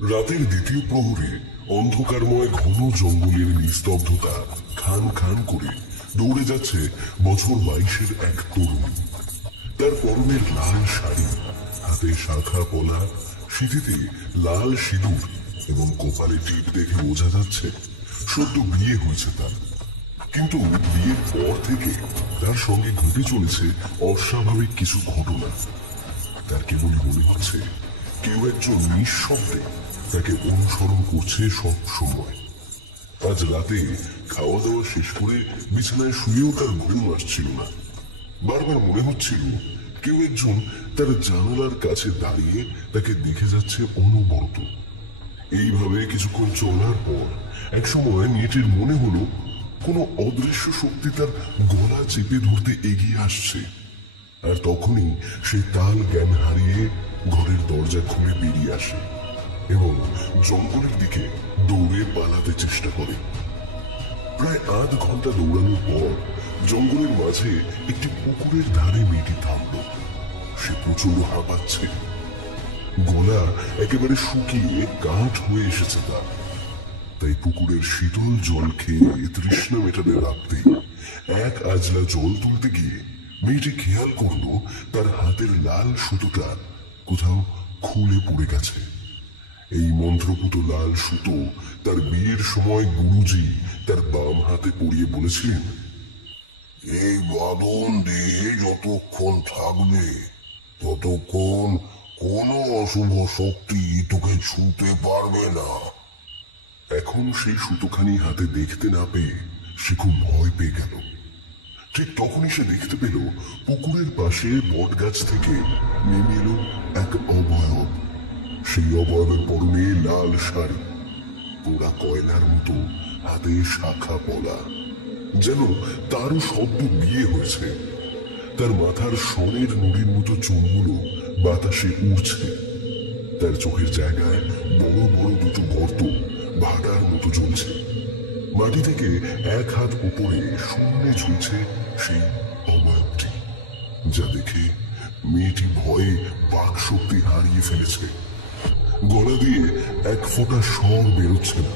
রাতের দ্বিতীয় প্রহরে অন্ধকারময় ঘন জঙ্গলের নিস্তব্ধতা খান খান করে দৌড়ে যাচ্ছে বছর 22-এর এক তরুণী। তার পরনের লাল শাড়ি, হাতে শাখা পলা, সিঁথিতে লাল সিঁদুর এবং কপালে টিপ দেখে বোঝা যাচ্ছে সদ্য বিয়ে হয়েছে তার। কিন্তু বিয়ের পর থেকে তার সঙ্গে ঘটে চলেছে অস্বাভাবিক কিছু ঘটনা। তার কেবলই মনে হচ্ছে কেউ একজন নিঃশব্দে তাকে অনুসরণ করছে সব সময়। আজ রাতে খাওয়া দাওয়া শেষ করে বিছানায় শুয়েও তার ঘুম আসছিল না। বারবার মনে হচ্ছিল কেউ একজন তার জানালার কাছে দাঁড়িয়ে তাকে দেখে যাচ্ছে অনবরত। এইভাবে কিছুক্ষণ চলার পর একসময় মেয়েটির মনে হলো কোনো অদৃশ্য শক্তি তার গলা চেপে ধরতে এগিয়ে আসছে। আর তখনই সে তাল জ্ঞান হারিয়ে ঘরের দরজা খুলে বেরিয়ে আসে এবং জঙ্গলের দিকে দৌড়ে পালাতে চেষ্টা করে। প্রায় আধ ঘন্টা দৌড়ানোর পর জঙ্গলের মাঝে একটি পুকুরের ধারে মেয়েটি থামল। সে প্রচন্ড হাঁপাচ্ছে, গলা একেবারে শুকিয়ে কাঠ হয়ে এসেছে তার। তাই পুকুরের শীতল জল খেয়ে তৃষ্ণা মেটাতে রাখতে এক আজলা জল তুলতে গিয়ে মেয়েটি খেয়াল করলো তার হাতের লাল সুতোটা কোথাও খুলে পড়ে গেছে। এই মন্ত্রপুত লাল সুতো তার বিয়ের সময় গুরুজি তার বাম হাতে পরিয়ে বলেছিলেন, এই বাঁধন দেহে যতক্ষণ থাকবে ততক্ষণ কোনো অশুভ শক্তি তোকে ছুঁতে পারবে না। এখন সেই সুতোখানি হাতে দেখতে না পেয়ে সে খুব ভয় পেয়ে গেল। ঠিক তখনই সে দেখতে পেল পুকুরের পাশে বটগাছ থেকে নেমে এলো এক অবয়ব। সেই অবয়বের পরনে লাল শাড়ি, পোড়া কয়লার মতো হাতে শাখা পলা, যেন তারও সদ্য বিয়ে হয়েছে। তার মাথার স্বর্ণের নুড়ির মতো চুলগুলো বাতাসে উড়ছে। তার চোখের জায়গায় বড় বড় দুটো গর্ত ভাটার মতো জ্বলছে। মাটি থেকে এক হাত উপরে শূন্যে ঝুলছে সেই অবয়বটি, যা দেখে মেয়েটি ভয়ে বাক শক্তি হারিয়ে ফেলেছে। গলা দিয়ে এক ফোঁটা স্বর বেরোচ্ছে না।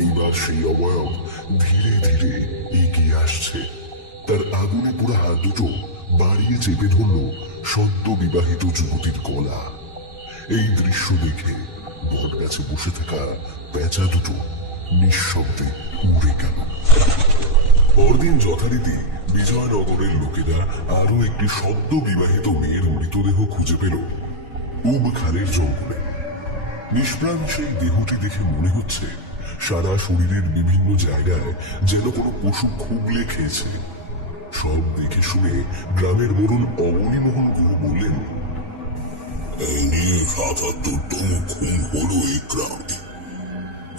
এইবার সেই অবয়ব ধীরে ধীরে এগিয়ে আসছে। তার আগুনে পোড়া হাত দুটো বাড়িয়ে চেপে ধরল সদ্য বিবাহিত যুবতীর গলা। এই দৃশ্য দেখে বট গাছে বসে থাকা পেঁচা দুটো নিঃশব্দে উড়ে গেল। পরদিন যথারীতি বিজয়নগরের লোকেরা আরো একটি সদ্য বিবাহিত মেয়ের মৃতদেহ খুঁজে পেল উব খালের জঙ্গলে। নিষ্প্রাণ সেই দেহটি দেখে মনে হচ্ছে সারা শরীরের বিভিন্ন জায়গায় যেন কোনো পশু খুবলে খেয়েছে। সব দেখে শুনে গ্রামের মোড়ল অবনীমোহন গুহ বললেন, এই নিয়ে ৭৭তম খুন হলো এই গ্রামে।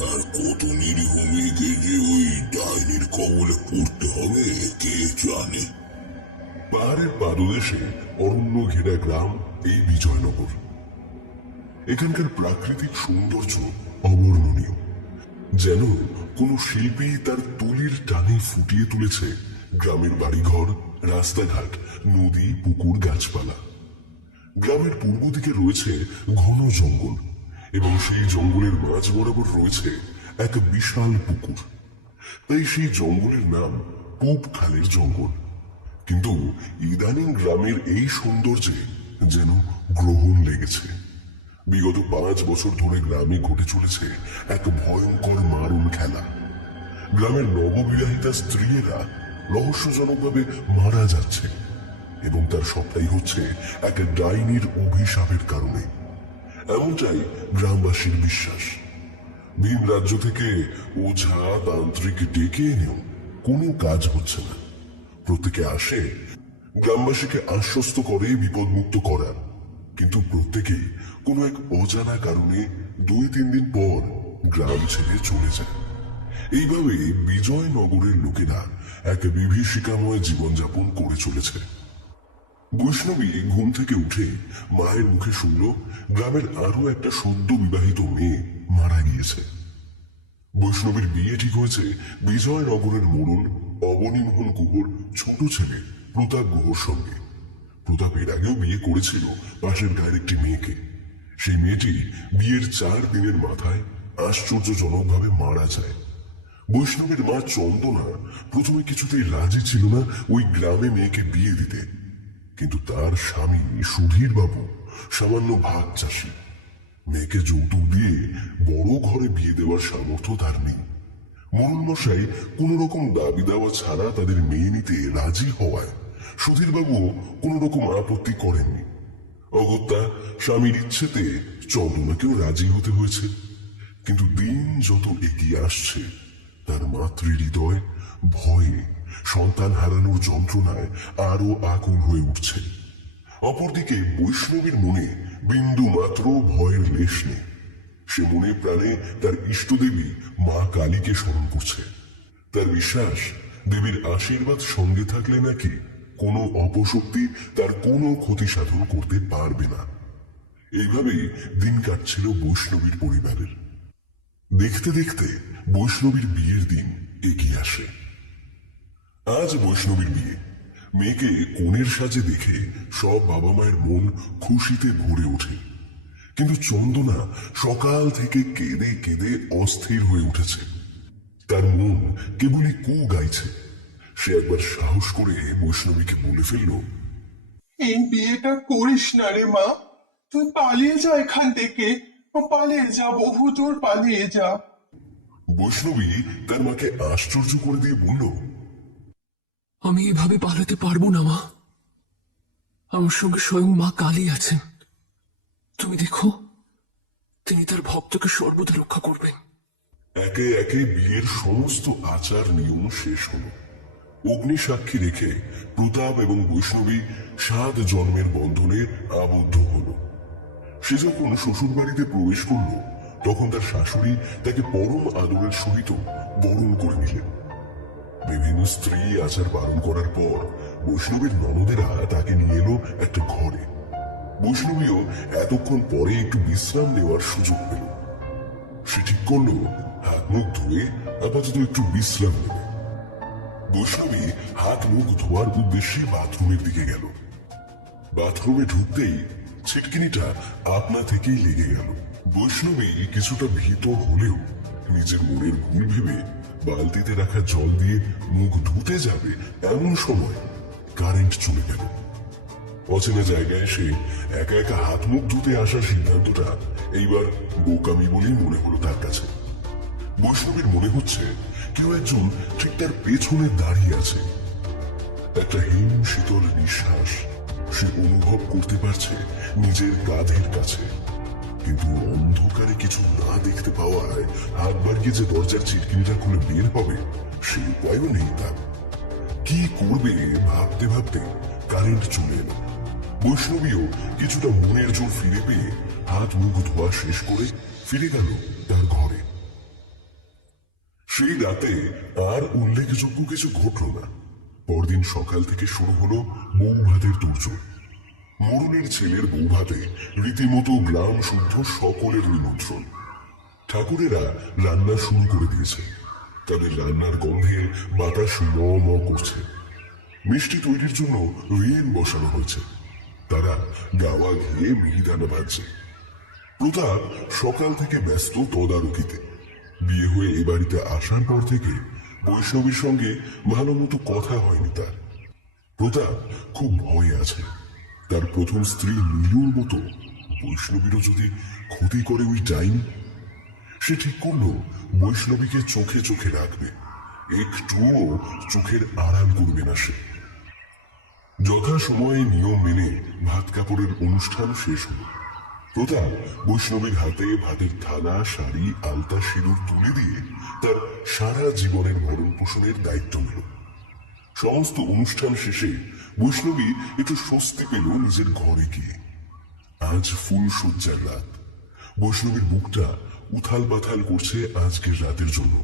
আর কত নিরীহ মেয়েকে যে ওই ডাইনির কবলে পড়তে হবে কে জানে। পাহাড়ের পাদদেশে অরণ্য ঘেরা গ্রাম এই বিজয়নগর। এখানকার প্রাকৃতিক সৌন্দর্য অবর্ণনীয়, যেন কোন শিল্পী তার তুলির টানে ফুটিয়ে তুলেছে গ্রামের বাড়িঘর, রাস্তাঘাট, নদী, পুকুর, গাছপালা। গ্রামের পূর্ব দিকে রয়েছে ঘন জঙ্গল এবং সেই জঙ্গলের মাঝ বরাবর রয়েছে এক বিশাল পুকুর। তাই সেই জঙ্গলের নাম পূব খালের জঙ্গল। কিন্তু ইদানিং গ্রামের এই সৌন্দর্যে যেন গ্রহণ লেগেছে। বিগত 5 বছর ধরে গ্রামে ঘটে চলেছে এক ভয়ঙ্কর মারণ খেলা। গ্রামের নববিবাহিতা স্ত্রীরা রহস্যজনকভাবে মারা যাচ্ছে এবং তার সবটাই হচ্ছে এক ডাইনির অভিশাপের কারণে। এমনটাই গ্রামবাসীর বিশ্বাস। ভিন রাজ্য থেকে ওঝা তান্ত্রিক ডেকে এনেও কোনো কাজ হচ্ছে না। প্রত্যেকে আসে গ্রামবাসীকে আশ্বস্ত করে বিপদমুক্ত করার, কিন্তু প্রত্যেকেই কোনো এক অজানা কারণে 2-3 দিন পর গ্রাম ছেড়ে চলে যায়। এইভাবে বিজয়নগরের লোকেরা এক বিভীষিকাময় জীবনযাপন করে চলেছে। বৈষ্ণবী ঘুম থেকে উঠে মায়ের মুখে শুনল গ্রামের আরো একটা সদ্য বিবাহিত মেয়ে মারা গিয়েছে। বৈষ্ণবীর বিয়ে ঠিক হয়েছে বিজয়নগরের মোড়ল অবনীমোহন গুহর ছোট ছেলে প্রতাপ গুহর সঙ্গে। প্রতাপ এর আগেও বিয়ে করেছিল পাশের গায়ের একটি মেয়েকে। সেই মেয়েটি বিয়ের 4 দিনের মাথায় আশ্চর্যজনকভাবে মারা যায়। বৈষ্ণবের মা চন্দনা প্রথমে কিছুতেই রাজি ছিল না ওই গ্রামে মেয়েকে বিয়ে দিতে, কিন্তু তার স্বামী সুধীর বাবু সামান্য ভাগ চাষী। মেয়েকে যৌতুক দিয়ে বড় ঘরে বিয়ে দেওয়ার সামর্থ্য তার নেই। মোড়ল মশাই কোন রকম দাবি দেওয়া ছাড়া তাদের মেয়ে নিতে রাজি হওয়ায় সুধীর বাবু কোন রকম আপত্তি করেননি। অগত্যা স্বামীর ইচ্ছেতে চন্দনাকেও রাজি হতে হয়েছে। কিন্তু দিন যত এগিয়ে আসছে তার মাতৃ হৃদয় ভয়ে, সন্তান হারানোর যন্ত্রণায় আরো আকুল হয়ে উঠছে। অপরদিকে বৈষ্ণবীর মনে বিন্দু মাত্র ভয়ের লেশ নেই। সে মনে প্রাণে তার ইষ্টদেবী মা কালীকে স্মরণ করছে। তার বিশ্বাস, দেবীর আশীর্বাদ সঙ্গে থাকলে নাকি কোনো অপশক্তি তার কোনো ক্ষতি সাধন করতে পারবে না। এইভাবেই দিন কাটছিল বৈষ্ণবীর পরিবারের। দেখতে দেখতে বৈষ্ণবীর বিয়ের দিন এগিয়ে আসে। আজ বৈষ্ণবীর বিয়ে। মেয়েকে কনের সাজে দেখে সব বাবা মায়ের মন খুশিতে ভরে ওঠে। কিন্তু চন্দনা সকাল থেকে কেঁদে কেঁদে অস্থির হয়ে উঠেছে। তার মন কেবলই কু গাইছে। সে একবার সাহস করে বৈষ্ণবীকে বলে ফেলল, এই বিয়েটা করিস না রে মা, তুই পালিয়ে যা এখান থেকে, পালিয়ে যা, বহুদূর পালিয়ে যা। বৈষ্ণবী তার মাকে আশ্চর্য করে দিয়ে বলল, আমি এভাবে পালাতে পারবো না মা। আমার সঙ্গে স্বয়ং মা কালী আছেন। তুমি দেখো, তিনি তার ভক্তকে সর্বদা রক্ষা করবেন। একে একে বিয়ের সমস্ত আচার নিয়ম শেষ হলো। অগ্নি সাক্ষী রেখে প্রতাপ এবং বৈষ্ণবী 7 জন্মের বন্ধনে আবদ্ধ হলো। সে যখন শ্বশুর বাড়িতে প্রবেশ করল তখন তার শাশুড়ি তাকে পরম আদরের সহিত বরণ করে নিলেন। বিভিন্ন স্ত্রী আচার পালন করার পর বৈষ্ণবীর ননদেরা তাকে নিয়ে এলো একটা ঘরে। বৈষ্ণবীও এতক্ষণ পরে একটু বিশ্রাম নেওয়ার সুযোগ পেল। সে ঠিক করলো হাত মুখ ধুয়ে আপাতত একটু বিশ্রাম নেবে। বৈষ্ণবী হাত মুখ ধোয়ার উদ্দেশ্যে বাথরুমের দিকে গেল। বাথরুমে ঢুকতেই ছিটকিনিটা আপনা থেকেই লেগে গেল। বৈষ্ণবী কিছুটা ভীত হলেও নিজের মনের ভুল ভেবে বালতিতে রাখা জল দিয়ে মুখ ধুতে যাবে এমন সময় কারেন্ট চলে গেল। অচেনা জায়গায় এসে একা একা হাত মুখ ধুতে আসার সিদ্ধান্তটা এইবার বোকামি বলেই মনে হলো তার কাছে। বৈষ্ণবীর মনে হচ্ছে কেউ একজন ঠিক তার পেছনে দাঁড়িয়ে আছে। একটা হিম শীতল নিঃশ্বাস সে অনুভব করতে পারছে নিজের কাঁধের কাছে। কিন্তু অন্ধকারে কিছু না দেখতে পাওয়ায় হাত বাড়িয়ে যে দরজার চিটকিনিটা খুলে বের হবে সে উপায়ও নেই তার। কি করবে ভাবতে ভাবতে কারেন্ট চলে এলো। বৈষ্ণবীও কিছুটা মনের জোর ফিরে পেয়ে হাত মুখ ধোয়া শেষ করে ফিরে গেল তার ঘরে। সেই রাতে আর উল্লেখযোগ্য কিছু ঘটল না। পরদিন সকাল থেকে শুরু হলো বউ ভাতের তোড়জোড়। মোড়লের ছেলের বউ ভাতে রীতিমতো গ্রাম শুদ্ধ সকলের নিমন্ত্রণ। ঠাকুরেরা রান্না শুরু করে দিয়েছে। তাদের রান্নার গন্ধে বাতাস ম ম করছে। মিষ্টি তৈরির জন্য রেন বসানো হয়েছে। তারা গাওয়া ঘিয়ে মিহিদানা বাজছে। প্রতাপ সকাল থেকে ব্যস্ত তদারকিতে। বিয়ে হয়ে এ বাড়িতে আসার পর থেকে বৈষ্ণবীর সঙ্গে ভালো মতো কথা হয়নি তার। প্রতাপ খুব ভয়ে আছে। তার প্রথম স্ত্রী নীলুর মতো বৈষ্ণবীরও যদি ক্ষতি করে ওই ডাইনি। সে ঠিক করলো বৈষ্ণবীকে চোখে চোখে রাখবে, একটুও চোখের আড়াল করবে না সে। যথা সময়ে নিয়ম মেনে ভাত কাপড়ের অনুষ্ঠান শেষ হলো। প্রতাপ বৈষ্ণবীর হাতে ভাতের থালা, শাড়ি, আলতা, সিঁদুর তুলে দিয়ে তার সারা জীবনের ভরণ পোষণের দায়িত্ব নিল। সমস্ত অনুষ্ঠান শেষে বৈষ্ণবী একটু স্বস্তি পেল নিজের ঘরে গিয়ে। আজ ফুল সজ্জার রাত। বৈষ্ণবীর বুকটা উথাল পাথাল করছে আজকের রাতের জন্য।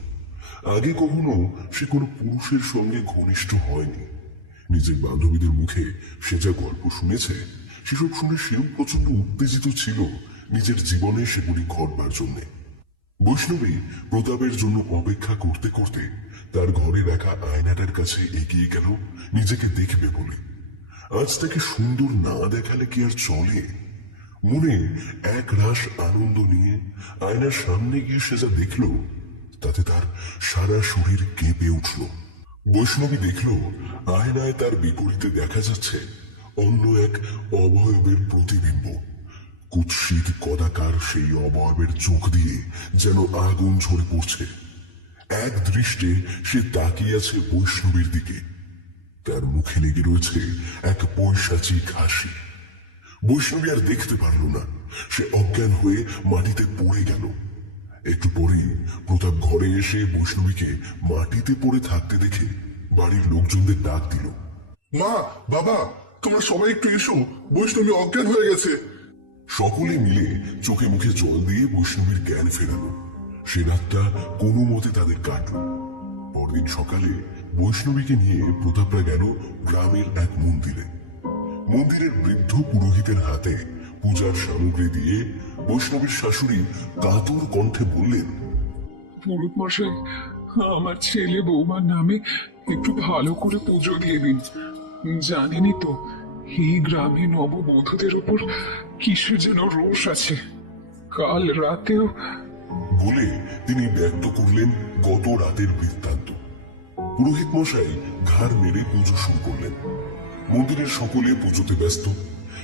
আগে কখনো সে কোনো পুরুষের সঙ্গে ঘনিষ্ঠ হয়নি। নিজের বান্ধবীদের মুখে সে যা গল্প শুনেছে সেসব শুনে সেও প্রচন্ড উত্তেজিত ছিল নিজের জীবনে সেগুলি ঘটবার জন্য। বৈষ্ণবী প্রতাপের জন্য অপেক্ষা করতে করতে তার ঘরে রাখা আয়নাটার কাছে এগিয়ে গেল নিজেকে দেখবে বলে। আজ তাকে সুন্দর না দেখালে কি আর চলে? মনে এক রাশ আনন্দ নিয়ে আয়নার সামনে গিয়ে সে যা দেখল তাতে তার সারা শরীর কেঁপে উঠল। বৈষ্ণবী দেখল আয়নায় তার বিপরীতে দেখা যাচ্ছে অন্য এক অবয়বের প্রতিবিম্ব। কুৎসিত কদাকার সেই অবয়বের চোখ দিয়ে যেন আগুন ঝরে পড়ছে। এক দৃষ্টে সে তাকিয়ে আছে বৈষ্ণবীর দিকে। তার মুখে লেগে রয়েছে এক পৈশাচিক হাসি। বৈষ্ণবী আর দেখতে পারল না, সে অজ্ঞান হয়ে মাটিতে পড়ে গেল। একটু পরেই প্রতাপ ঘরে এসে বৈষ্ণবীকে মাটিতে পড়ে থাকতে দেখে বাড়ির লোকজনদের ডাক দিল। মা, বাবা, তোমরা সবাই একটু এসো, বৈষ্ণবী অজ্ঞান হয়ে গেছে। সকলে মিলে চোখে মুখে জল দিয়ে বৈষ্ণবীর জ্ঞান ফেরালো। সে রাতটা কোনো মতে তাদের কাটল। পরদিন সকালে বৈষ্ণবীকে নিয়ে প্রতাপরা গেল গ্রামের এক মন্দিরে। মন্দিরের বৃদ্ধ পুরোহিতের হাতে পূজার সামগ্রী দিয়ে বৈষ্ণবীর শাশুড়ি কাতর কণ্ঠে বললেন, পুরোহিত মশাই, আমার ছেলে বৌমার নামে একটু ভালো করে পুজো দিয়ে দিন। জানেনই তো এই গ্রামে নববধূদের উপর কিসের যেন রোষ আছে। কাল রাতেও বলে তিনি ব্যক্ত করলেন গত রাতের বৃত্তান্ত। পুরোহিত মশাই ঘাড় মেরে পুজো শুরু করলেন। মন্দিরের সকলে পুজোতে ব্যস্ত।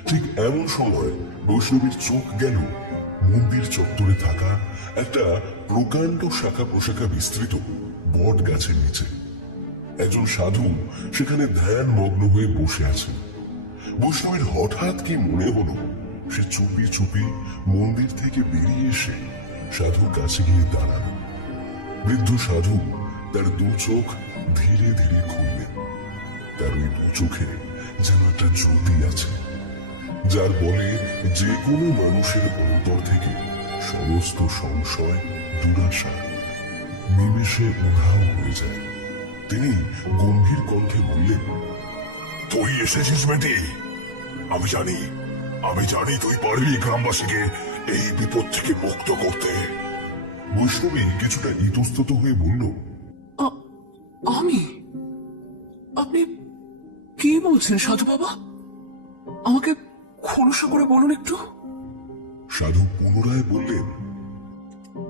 ঠিক এমন সময় বৈষ্ণবীর চোখ গেল মন্দির চত্বরে থাকা একটা প্রকাণ্ড শাখা প্রশাখা বিস্তৃত বট গাছের নিচে। একজন সাধু সেখানে ধ্যান মগ্ন হয়ে বসে আছেন। বৈষ্ণবীর হঠাৎ কি মনে হলো, সে চুপি চুপি মন্দির থেকে বেরিয়ে এসে সাধুর কাছে গিয়ে দাঁড়ালো। বৃদ্ধ সাধু তার দু চোখ ধীরে ধীরে খুললেন। তার ওই দু চোখে যেন একটা জ্যোতি আছে, যার বলে যে কোনো মানুষের অন্তর থেকে সমস্ত সংশয় দুরাশা নিমেষে উধাও হয়ে যায়। তিনি গম্ভীর কণ্ঠে বললেন, তুই এসেছিস বেটি, আমি জানি তুই পারবি গ্রামবাসীকে এই বিপদ থেকে মুক্ত করতে। বৈষ্ণবী কিছুটা ইতস্তত হয়ে বলল, আমি? আপনি কি বলছেন সাধু বাবা? আমাকে খোলসা করে বলুন একটু। সাধু পুনরায় বললেন,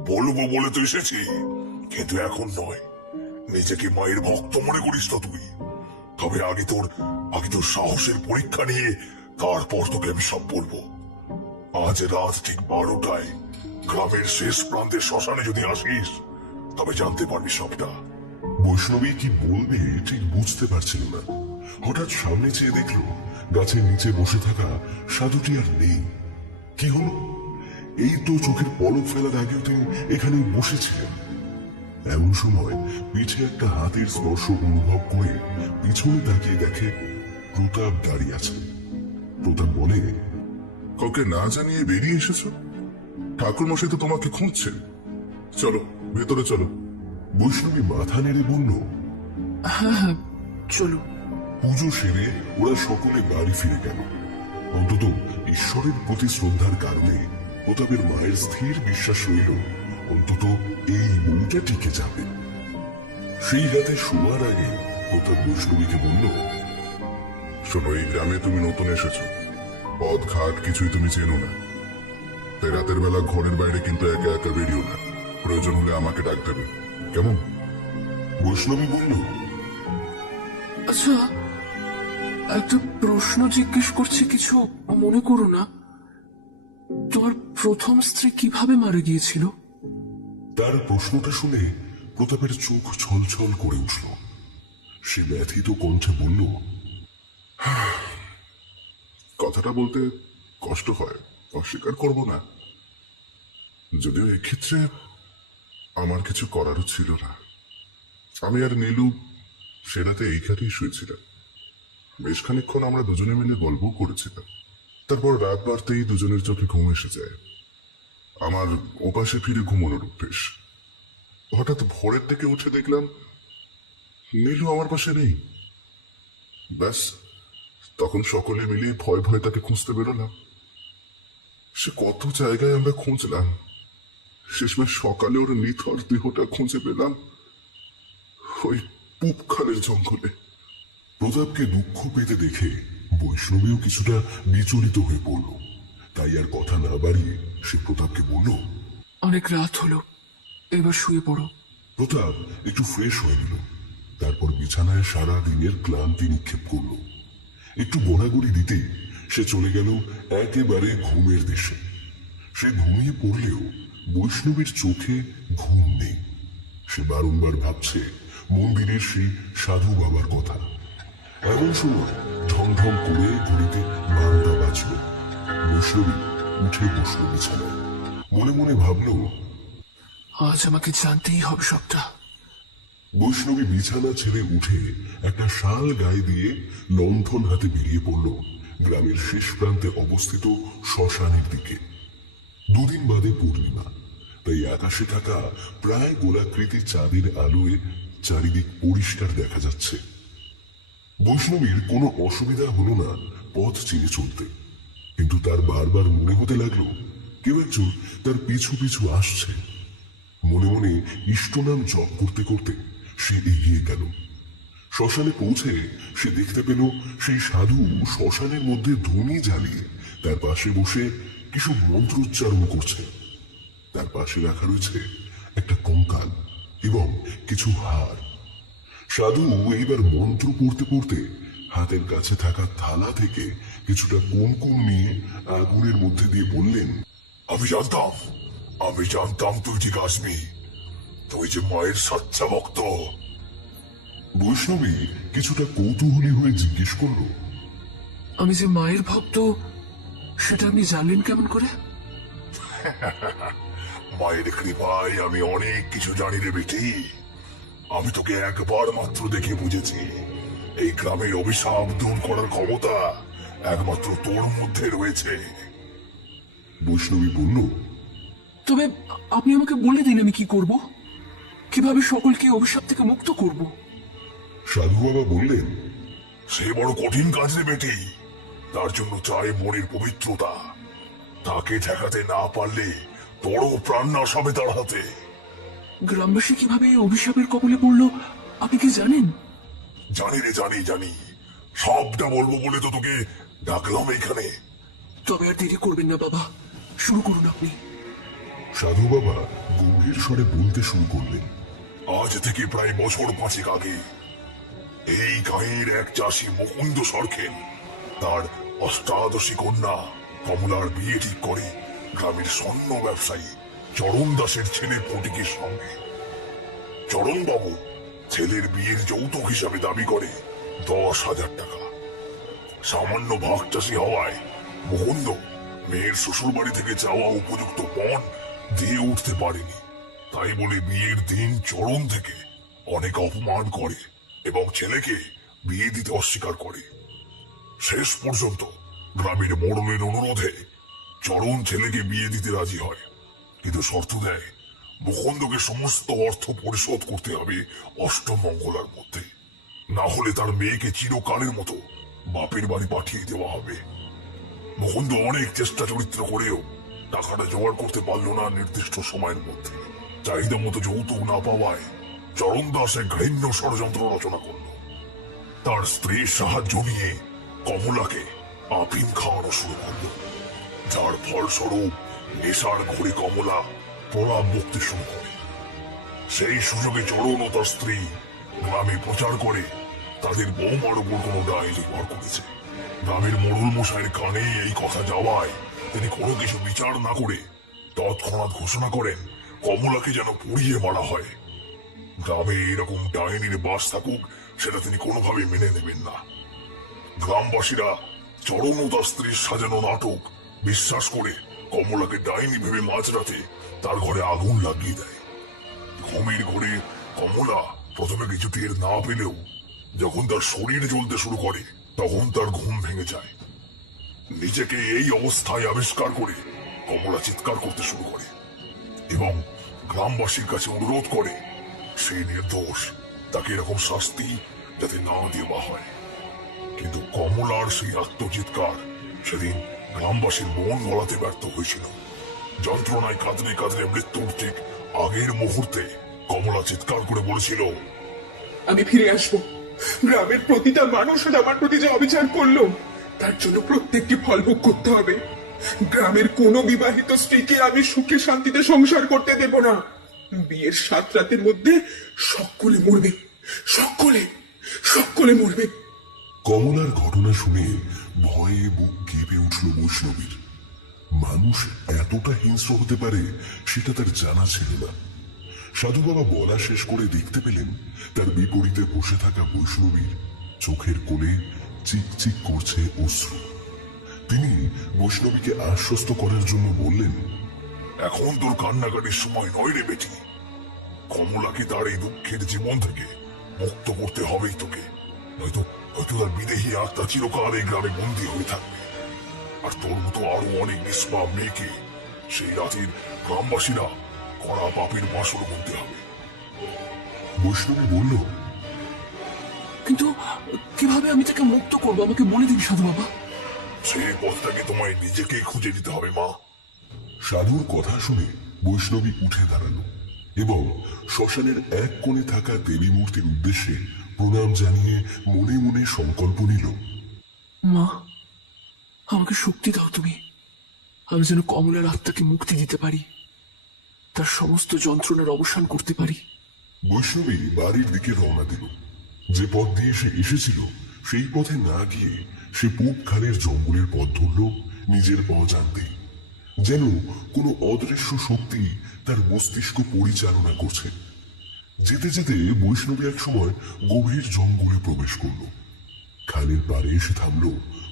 বলবো বলে তো এসেছি, কিন্তু এখন নয়। নিজেকে মায়ের ভক্ত মনে করিস তো তুই? তবে আগে তোর সাহসের পরীক্ষা নিয়ে তারপর তোকে আমি সব বলবো। আজ রাত ঠিক 12টায় গ্রামের শেষ প্রান্তের শ্মশানে যদি আসিস, তবে জানতে পারবি সবটা। বৈষ্ণবী কি বলবে ঠিক বুঝতে পারছিল না। হঠাৎ সামনে চেয়ে দেখল গাছের নিচে বসে থাকা সাধুটি আর নেই। কি হলো? এই তো চোখের পলক ফেলার আগেও তিনি এখানে বসেছিলেন। এমন সময় পিঠে একটা হাতের স্পর্শ অনুভব করে পিছনে তাকিয়ে দেখে প্রতাপ দাঁড়িয়ে আছে। প্রতাপ বলে, কাউকে না জানিয়ে বেরিয়ে এসেছো? ঠাকুর মশাই তো তোমাকে খুঁজছেন। চলো ভেতরে চলো। বৈষ্ণবী মাথা নেড়ে বলল, হ্যাঁ, চলো। পুজো সেরে ওরা সকলে বাড়ি ফিরে গেল। অন্তত ঈশ্বরের প্রতি শ্রদ্ধার কারণে প্রতাপের মায়ের স্থির বিশ্বাস রইল অন্তত এই বউটা টিকে যাবে। সেই রাতে শোয়ার আগে প্রতাপ বৈষ্ণবীকে বলল, শোনো, এই গ্রামে তুমি নতুন এসেছো, পথ ঘাট কিছুই তুমি চেনো না। তাই রাতের বেলা ঘরের বাইরে কিন্তু একা একা বেরিও না। প্রয়োজন হলে আমাকে ডাক দেবে, কেমন? বৈষ্ণবী বলল, আচ্ছা, একটা প্রশ্ন জিজ্ঞেস করছি, কিছু মনে করো না। তোমার প্রথম স্ত্রী কিভাবে মারা গিয়েছিল? তার প্রশ্নটা শুনে প্রতাপের চোখ ছলছল করে উঠল। সে ব্যথিত কণ্ঠে বলল, কথাটা বলতে কষ্ট হয়, অস্বীকার করব না। যদিও এক্ষেত্রে আমার কিছু করারও ছিল না। আমি আর নীলু সে রাতে এই খাটেই শুয়েছিলাম। বেশ খানিকক্ষণ আমরা দুজনে মিলে গল্প করেছিলাম। তারপর রাত বাড়তেই দুজনের চোখে ঘুম এসে যায়। আমার ওপাশে ফিরে ঘুমানোর অভ্যেস। হঠাৎ ভোরের দিকে উঠে দেখলাম নীলু আমার পাশে নেই। ব্যাস, তখন সকলে মিলে ভয় ভয় তাকে খুঁজতে বেরোলাম। সে কত জায়গায় আমরা খুঁজলাম, শেষমেশ সকালে ওর নিথর দেহটা খুঁজে পেলাম ওই পুপখালের জঙ্গলে। প্রতাপকে দুঃখ পেতে দেখে বৈষ্ণবীও কিছুটা বিচলিত হয়ে পড়ল। তাই আর কথা না বাড়িয়ে সে প্রতাপকে বলল, অনেক রাত হলো, এবার শুয়ে পড়ো। প্রতাপ একটু ফ্রেশ হয়ে নিল। তারপর বিছানায় সারা দিনের ক্লান্তি নিক্ষেপ করল। একটু গোড়াগড়ি দিতেই সে চলে গেল একেবারে ঘুমের দেশে। সে ঘুমিয়ে পড়লেও বৈষ্ণবীর চোখে ঘুম নেই। সে বারংবার ভাবছে মন্দিরের সেই সাধু বাবার কথা। এমন সময় ঢং ঢং করে ঘড়িতে 12টা বাজল। বৈষ্ণবী উঠে বসল বিছানায়। মনে মনে ভাবল, আজ আমাকে জানতেই হবে সবটা। বৈষ্ণবী বিছানা ছেড়ে উঠে একটা শাল গায়ে দিয়ে লণ্ঠন হাতে বেরিয়ে পড়ল গ্রামের শেষ প্রান্তে অবস্থিত শ্মশানের দিকে। দুদিন বাদে পূর্ণিমা, তাই আকাশে থাকা প্রায় গোলাকৃতি চাঁদের আলোয় চারিদিক পরিষ্কার দেখা যাচ্ছে। বৈষ্ণবীর কোনো অসুবিধা হলো না পথ চিনে চলতে, কিন্তু তার বারবার মনে হতে লাগলো কেউ একজন তার পিছু পিছু আসছে। মনে মনে ইষ্টনাম জপ করতে করতে সে এগিয়ে গেল। শ্মশানে পৌঁছে সে দেখতে পেল সেই সাধু শ্মশানের মধ্যে ধুনি জ্বালিয়ে তার পাশে বসে কিছু মন্ত্রোচ্চারণ করছে। তার পাশে রাখা রয়েছে একটা কঙ্কাল এবং কিছু হাড়। সাধু এইবার মন্ত্র পড়তে পড়তে হাতের কাছে থাকা থালা থেকে কিছুটা কুমকুম নিয়ে আগুনের মধ্যে দিয়ে বললেন, আমি জানতাম তুই ঠিক আসবি। তুই যে মায়ের সাচ্চা ভক্ত। বৈষ্ণবী কিছুটা কৌতূহলী হয়ে জিজ্ঞেস করল, আমি যে মায়ের ভক্ত সেটা আপনি জানলেন কেমন করে? মায়ের কৃপায় আমি অনেক কিছু জানি রে বেটি। আমি তোকে একবার মাত্র দেখে বুঝেছি, এই গ্রামের অভিশাপ দূর করার ক্ষমতা একমাত্র তোর মধ্যে রয়েছে। বৈষ্ণবী বলল, তবে আপনি আমাকে বলে দিন আমি কি করব, কিভাবে সকলকে অভিশাপ থেকে মুক্ত করব। সাধু বাবা বললেন, সে বড় কঠিন কাজ রে বেটি। তার জন্য চাই মনের পবিত্রতা। তাকে ঠেকাতে না পারলে বড় প্রাণনাশ হবে তার হাতে। গ্রামবাসী কিভাবে এই অভিশাপের কবলে পড়ল আপনি কি জানেন? জানি রে, জানি। সবটা বলবো বলে তো তোকে ডাকলাম এখানে। তবে আর দেরি করবেন না বাবা, শুরু করুন আপনি। সাধু বাবা গম্ভীর স্বরে বলতে শুরু করলেন, আজ থেকে প্রায় বছর 5 আগে এই গাঁয়ের এক চাষি মুকুন্দ সরখেল তার অষ্টাদশী কন্যা কমলার বিয়ে ঠিক করে গ্রামের স্বর্ণ ব্যবসায়ী চরণ দাসের ছেলে ফটিকের সঙ্গে। চরণবাবু ছেলের বিয়ের যৌতুক হিসাবে দাবি করে 10,000 টাকা। সামান্য ভাগ চাষি হওয়ায় মুকুন্দ মেয়ের শ্বশুর বাড়ি থেকে চাওয়া উপযুক্ত পণ দিয়ে উঠতে পারেনি। তাই বলে বিয়ের দিন চরণ থেকে অনেক অপমান করে এবং ছেলেকে বিয়ে দিতে অস্বীকার করে। শেষ পর্যন্ত গ্রামের মোড়লের অনুরোধে চরণ ছেলেকে বিয়ে দিতে রাজি হয়, কিন্তু শর্ত দেয় মুকুন্দকে সমস্ত অর্থ পরিশোধ করতে হবে অষ্টমঙ্গলার মধ্যে, না হলে তার মেয়েকে চিরকালের মতো বাপের বাড়ি পাঠিয়ে দেওয়া হবে। মুকুন্দ অনেক চেষ্টা চরিত্র করেও টাকাটা জোগাড় করতে পারল না নির্দিষ্ট সময়ের মধ্যে। চাহিদা মতো যৌতুক না পাওয়ায় চরণ দাস এক ঘৃণ্য ষড়যন্ত্র রচনা করল। তার স্ত্রীর সাহায্য নিয়ে কমলাকে আফিম খাওয়ানো শুরু করল, যার ফলস্বরূপ নেশার ঘরে কমলা প্রলাপ বকতে শুরু করে। সেই সুযোগে চরণ ও তার স্ত্রী গ্রামে প্রচার করে তাদের বৌমার উপর কোনো দায় নির্ভর করেছে। গ্রামের মোড়ল মশাইয়ের কানে এই কথা যাওয়ায় তিনি কোনো কিছু বিচার না করে তৎক্ষণাৎ ঘোষণা করেন কমলাকে যেন পুড়িয়ে মারা হয়। গ্রামে এরকম ডাইনির বাস থাকুক সেটা তিনি কোনোভাবে মেনে নেবেন না। গ্রামবাসীরা চরণ ও তার স্ত্রীর সাজানো নাটক বিশ্বাস করে কমলাকে ডাইনি ভেবে মাঝরাতে তার ঘরে আগুন লাগিয়ে দেয়। ঘুমের ঘরে কমলা প্রথমে কিছু টের না পেলেও যখন তার শরীর জ্বলতে শুরু করে তখন তার ঘুম ভেঙে যায়। নিজেকে এই অবস্থায় আবিষ্কার করে কমলা চিৎকার করতে শুরু করে এবং গ্রামবাসীর কাছে অনুরোধ করে সেই নির্দোষ, তাকে এরকম শাস্তি যাতে না দেওয়া হয়। কিন্তু কমলার সেই আত্মচিৎকার সেদিন গ্রামবাসীর মন গলাতে ব্যর্থ হয়েছিল। যন্ত্রণায় কাঁদলে কাঁদলে মৃত্যুর ঠিক আগের মুহূর্তে কমলা চিৎকার করে বলেছিল, আমি ফিরে আসবো। গ্রামের প্রতিটা মানুষ আমার প্রতি যে অবিচার করলো তার জন্য প্রত্যেককে ফল ভোগ করতে হবে। গ্রামের কোনো বিবাহিত স্ত্রীকে আমি সুখে শান্তিতে সংসার করতে দেব না। বিয়ের 7 রাতের মধ্যে সকলে মরবে, সকলে সকলে মরবে। কমলার ঘটনা শুনে ভয়ে বুক কেঁপে উঠল বৈষ্ণবীর। মানুষ এতটা হিংস্র হতে পারে সেটা তার জানা ছিল না। সাধু বাবা বলা শেষ করে দেখতে পেলেন তার বিপরীতে বসে থাকা বৈষ্ণবীর চোখের কোণে চিকচিক করছে অশ্রু। তিনি বৈষ্ণবীকে আশ্বস্ত করার জন্য বললেন, এখন তোর কান্নাকাটির সময় নয় রে বেটি। কমলাকে তার এই দুঃখের জীবন থেকে মুক্ত করতে হবেই তোকে, নয়তো হয়তো তার বিদেহী আত্মা চিরকাল এই গ্রামে বন্দী হয়ে থাকবে। আর তোর মতো আরো অনেক নিষ্পাপ মেয়েকে সেই রাতের গ্রামবাসীরা কড়া পাপের বাসর বলতে হবে। বৈষ্ণবী বলল, কিন্তু কিভাবে আমি তাকে মুক্ত করবো আমাকে বলে দিন সাধু বাবা। সেই পথটাকে তোমায় নিজেকেই খুঁজে নিতে হবে মা। সাধুর কথা শুনে বৈষ্ণবী উঠে দাঁড়ালো এবং শ্মশানের এক কোণে থাকা দেবী মূর্তির উদ্দেশ্যে প্রণাম জানিয়ে মনে মনে সংকল্প নিল, মা, আমাকে শক্তি দাও তুমি, আমি যেন কমলার আত্মাকে মুক্তি দিতে পারি, তার সমস্ত যন্ত্রণার অবসান করতে পারি। বৈষ্ণবী বাড়ির দিকে রওনা দিল। যে পথ দিয়ে সে এসেছিল সেই পথে না গিয়ে সে পূব খালের জঙ্গলের পথ ধরল নিজের অজান্তে, যেন কোনো অদৃশ্য শক্তি তার মস্তিষ্ক পরিচালনা করছে। যেতে যেতে বৈষ্ণবী এক সময় গভীর জঙ্গলে প্রবেশ করল। খালের পাড়ে এসে থামল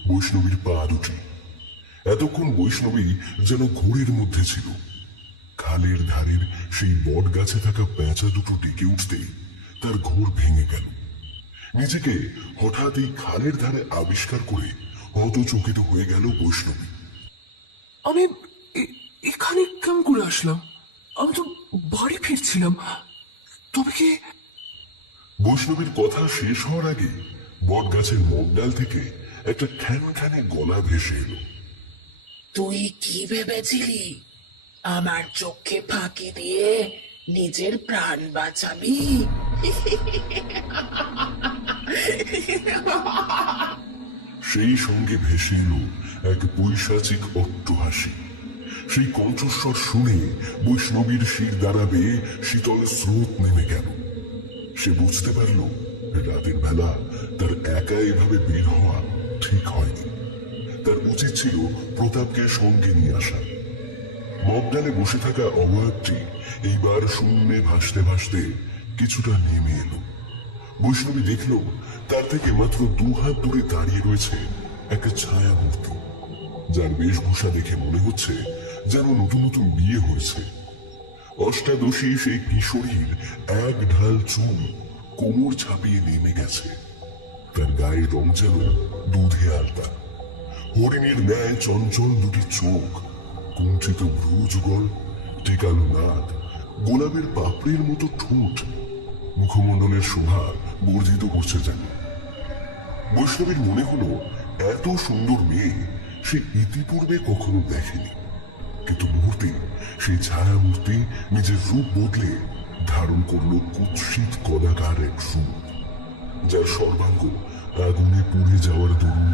বৈষ্ণবীর পা দুটি। এতক্ষণ বৈষ্ণবী যেন ঘোরের মধ্যে ছিল। খালের ধারের সেই বট গাছে থাকা পেঁচা দুটো ডেকে উঠতেই তার ঘোর ভেঙে গেল। নিজেকে হঠাৎ এই খালের ধারে আবিষ্কার করে হতচকিত হয়ে গেল বৈষ্ণবী। আমি এখানে কেমন করে আসলাম? আমি তো বাড়ি ফিরছিলাম। তবে কি? বৈষ্ণবীর কথা শেষ হওয়ার আগে বট গাছের মগডাল থেকে একটা খ্যানখ্যানে গলা ভেসে এলো। তুই কি ভেবেছিলি আমার চোখে ফাঁকি দিয়ে নিজের প্রাণ বাঁচাবি? সেই সঙ্গে ভেসে এলো এক পৈশাচিক অট্টহাসি। সেই কণ্ঠস্বর শুনে বৈষ্ণবীর শির দাঁড়াবে শীতল স্রোত নেমে গেল। সে বুঝতে পারল রাতের বেলা তার একা এভাবে বের হওয়া ঠিক হয়নি। তার উচিত ছিল প্রতাপকে সঙ্গে নিয়ে আসা। মগডালে বসে থাকা অবয়বটি এইবার শূন্যে ভাসতে ভাসতে কিছুটা নেমে এলো। বৈষ্ণবী দেখল তার থেকে মাত্র 2 হাত দূরে দাঁড়িয়ে রয়েছে একটা ছায়া মূর্তি, যার বেশভূষা দেখে মনে হচ্ছে যেন নতুন নতুন বিয়ে হয়েছে। অষ্টাদশী সেই কিশোরীর এক ঢাল চুল কোমর ছাপিয়ে নেমে গেছে। তার গায়ের রং যেন দুধে আলতা। হরিণীর ন্যায় চঞ্চল দুটি চোখ, কুঞ্চিত ভ্রু যুগল, টেকালো নাক, গোলাপের পাপড়ির মতো ঠোঁট, মুখমণ্ডলের শোভা বর্ধিত করছে যেন। বৈষ্ণবীর মনে হলো এত সুন্দর মেয়ে সে ইতিপূর্বে কখনো দেখেনি। কিন্তু মুহূর্তে সেই ছায়া মূর্তি নিজের রূপ বদলে ধারণ করল কুৎসিত কদাকার এক রূপ, যার সর্বাঙ্গ আগুনে পুড়ে যাওয়ার দরুন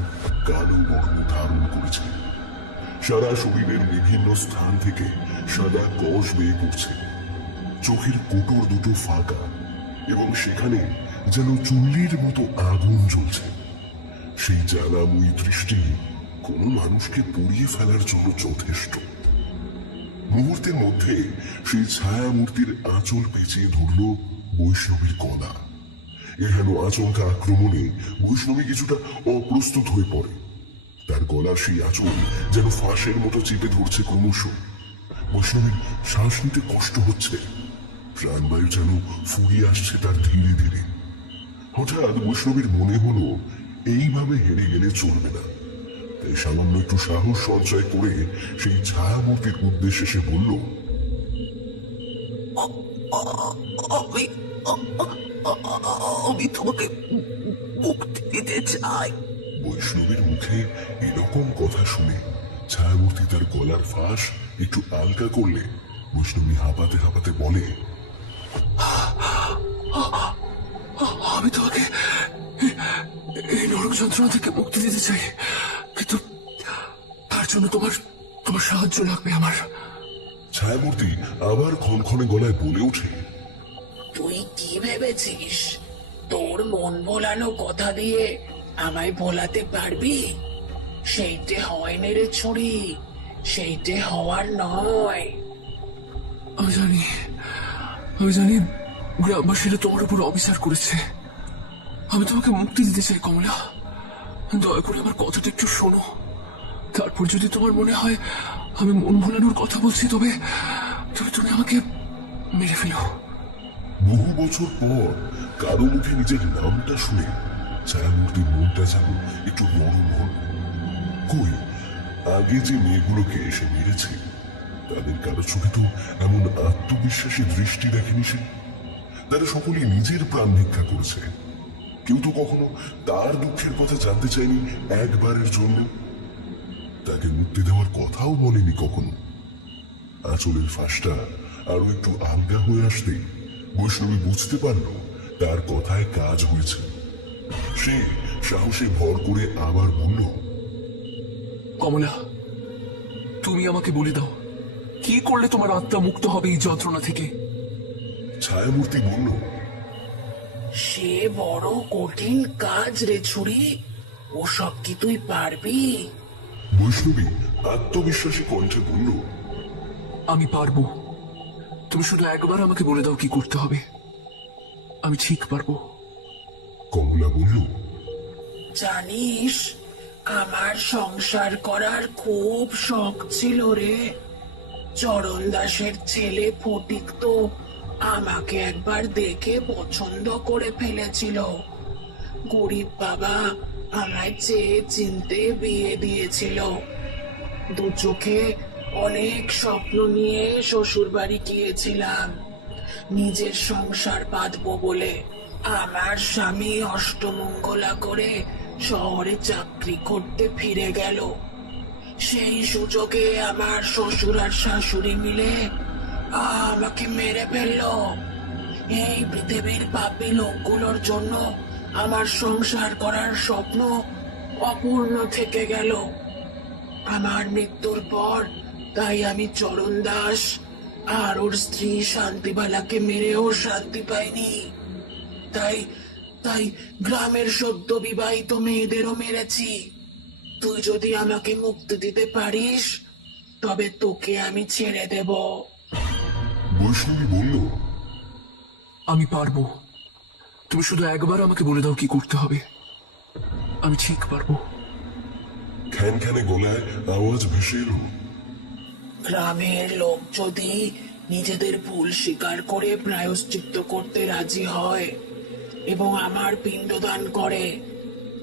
কালো বর্ণ ধারণ করেছে। সারা শরীরের বিভিন্ন স্থান থেকে সাদা কষ বেয়ে পড়ছে। চোখের কোটর দুটো ফাঁকা এবং সেখানে যেন চুল্লির মতো আগুন জ্বলছে। সেই জ্বালাময়ী দৃষ্টি কোনো মানুষকে পুড়িয়ে ফেলার জন্য যথেষ্ট। মুহূর্তের মধ্যে সেই ছায়া মূর্তির আঁচল পেঁচিয়ে ধরল বৈষ্ণবীর গলা। এহেন আচমকা আক্রমণে বৈষ্ণবী কিছুটা অপ্রস্তুত হয়ে পড়ে। তার গলার সেই আঁচল যেন ফাঁসের মতো চেপে ধরছে ক্রমশ। বৈষ্ণবীর শ্বাস নিতে কষ্ট হচ্ছে, প্রাণবায়ু যেন ফুরিয়ে আসছে তার ধীরে ধীরে। হঠাৎ বৈষ্ণবীর মনে হলো এইভাবে হেরে গেলে চলবে না। তাই সামান্য একটু সাহস সঞ্চয় করে সেই ছায়া মূর্তির উদ্দেশ্যে সে বলল, আমি তোমাকে মুক্তি দিতে চাই। বৈষ্ণবীর মুখে এরকম কথা শুনে ছায়ামূর্তি তার গলার ফাঁস একটু আলগা করলে বৈষ্ণবী হাঁপাতে হাঁপাতে বলে, আমি তোমাকে এই নরক যন্ত্রণা থেকে মুক্তি দিতে চাই, কিন্তু তার জন্য তোমার তোমার সাহায্য লাগবে আমার। ছায়ামূর্তি আবার ক্ষণক্ষণে গলায় বলে ওঠে, তুই কি ভেবেছিস তোর মন ভোলানো কথা দিয়ে আমায় ভোলাতে পারবি? সেইটে হয় না রে ছুরি, সেইটে হওয়ার নয়। আমি জানি গ্রামবাসীরা তোমার উপর অবিচার করেছে। আমি তোমাকে মুক্তি দিতে চাই কমলা। দয়া করে আমার কথাটা একটু শোনো। তারপর যদি তোমার মনে হয় আমি মন ভোলানোর কথা বলছি, তবে তুমি আমাকে মেরে ফেলো। বহু বছর পর কারো মুখে নিজের নামটা শুনে ছায়ামূর্তির মনটা যেন একটু নরম হল। কই, আগে যে মেয়েগুলোকে এসে মেরেছে তাদের কারো চোখে তো এমন আত্মবিশ্বাসী দৃষ্টি দেখেনি সে। তারা সকলেই নিজের প্রাণ ভিক্ষা করেছে। কেউ তো কখনো তার দুঃখের কথা জানতে চায়নি একবারের জন্য। তাকে মুক্তি দেওয়ার কথাও বলেনি কখনো। আঁচলের ফাঁসটা আরো একটু আলগা হয়ে আসতেই বৈষ্ণবী বুঝতে পারল তার কথায় কাজ হয়েছে। সে সাহসে ভর করে আবার বলল, কমলা, তুমি আমাকে বলে দাও, কি করলে তোমার আত্মা মুক্ত হবে এই যন্ত্রণা থেকে? ছায়ামূর্তি বলল, সে বড় কঠিন কাজ রে ছুরি, ওসব কি তুই পারবি? বৈষ্ণবী আত্মবিশ্বাসী কণ্ঠে বলল, আমি পারবো। তুমি শুধু একবার আমাকে বলে দাও কি করতে হবে, আমি ঠিক পারবো। কমলা বলল, জানিস, আমার সংসার করার খুব শখ ছিল রে। চরণ দাসের ছেলে ফটিক তো আমাকে একবার দেখে পছন্দ করে ফেলেছিল। গরিব বাবা আমায় চেয়ে চিনতে বিয়ে দিয়েছিল। দু চোখে অনেক স্বপ্ন নিয়ে শ্বশুর বাড়ি গিয়েছিলাম নিজের সংসার বাঁধবো বলে। আমার স্বামী অষ্টমঙ্গলা করে শহরে চাকরি করতে ফিরে গেল। সেই সুযোগে আমার শ্বশুর আর শাশুড়ি মিলে আমাকে মেরে ফেললো। এই পৃথিবীর পাপী লোকগুলোর জন্য আমার সংসার করার স্বপ্ন অপূর্ণ থেকে গেল। আমার মৃত্যুর পর তাই আমি চরণ দাস আর ওর স্ত্রী শান্তিবালাকে মেরেও শান্তি পাইনি। তাই তাই গ্রামের সদ্য বিবাহিত মেয়েদেরও মেরেছি। তুই যদি আমাকে মুক্তি দিতে পারিস তবে তোকে আমি ছেড়ে দেব। বৈষ্ণবী বলল, আমি পারবো। তুমি শুধু একবার আমাকে বলে দাও কি করতে হবে, আমি ঠিক পারবো। খ্যান খ্যানে গলায় আওয়াজ ভেসে এলো, গ্রামের লোক যদি নিজেদের ভুল স্বীকার করে প্রায়শ্চিত্ত করতে রাজি হয় এবং আমার পিণ্ডদান করে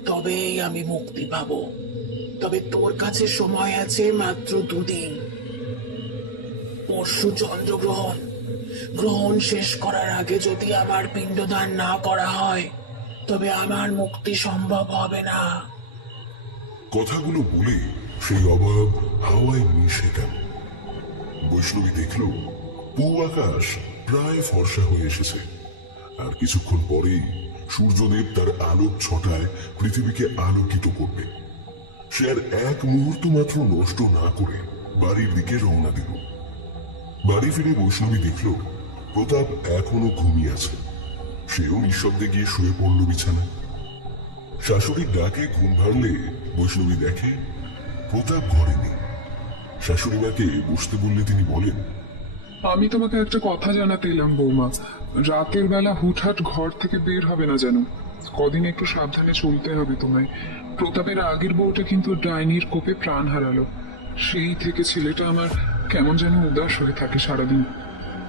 তবেই আমি মুক্তি পাবো। তবে তোর কাছে সময় আছে মাত্র 2 দিন। পরশু চন্দ্রগ্রহণ, গ্রহণ শেষ করার আগে যদি আমার পিণ্ডদান না করা হয় তবে আমার মুক্তি সম্ভব হবে না। কথাগুলো বলে সেই অভাব হাওয়ায় মিশে গেল। বৈষ্ণবী দেখল পূব আকাশ প্রায় ফর্সা হয়ে এসেছে, আর কিছুক্ষণ পরেই সূর্যদেব তার আলোক ছটায় পৃথিবীকে আলোকিত করবে। সে আর এক মুহূর্ত মাত্র নষ্ট না করে বাড়ির দিকে রওনা দিল। বাড়ি ফিরে বৈষ্ণবী দেখল প্রতাপ এখনো ঘুমিয়ে আছে। সেও নিঃশব্দে গিয়ে শুয়ে পড়ল বিছানায়। শাশুড়ির ডাকে ঘুম ভাঙলে বৈষ্ণবী দেখে প্রতাপ ঘরে নেই। শাশুড়ি মাকে বসতে বললে তিনি বলেন, আমি তোমাকে একটা কথা জানাতে এলাম বৌমা। রাতের বেলা হুটহাট ঘর থেকে বের হবে না যেন। কদিন একটু সাবধানে চলতে হবে তোমায়। প্রতাপের আগের বউটা কিন্তু ডাইনির কোপে প্রাণ হারালো। সেই থেকে ছেলেটা আমার কেমন যেন উদাস হয়ে থাকে সারাদিন।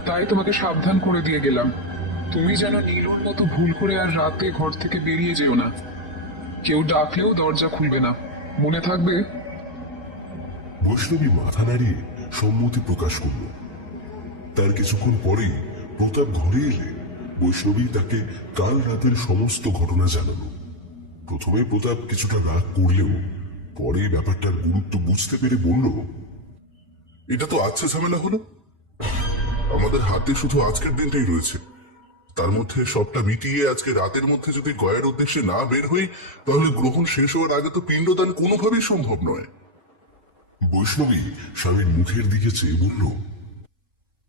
তাই তোমাকে সাবধান করে দিয়ে গেলাম। তুমি যেন নীলুর মতো ভুল করে আর রাতে ঘর থেকে বেরিয়ে যেও না। কেউ ডাকলেও দরজা খুলবে না, মনে থাকবে? বৈষ্ণবী মাথা নাড়িয়ে সম্মতি প্রকাশ করল। তার কিছুক্ষণ পরেই প্রতাপ ঘরে এলে বৈষ্ণবী তাকে কাল রাতের সমস্ত ঘটনা জানালো। প্রথমে প্রতাপ কিছুটা রাগ করলেও পরে ব্যাপারটার গুরুত্ব বুঝতে পেরে বলল, এটা তো আচ্ছা ঝামেলা হলো। আমাদের হাতে শুধু আজকের দিনটাই রয়েছে। তার মধ্যে সবটা মিটিয়ে আজকে রাতের মধ্যে যদি গয়ার উদ্দেশ্যে না বের হই তাহলে গ্রহণ শেষ হওয়ার আগে তো পিণ্ডদান কোনোভাবেই সম্ভব নয়। বৈষ্ণবী স্বামীর মুখের দিকে চেয়ে বলল।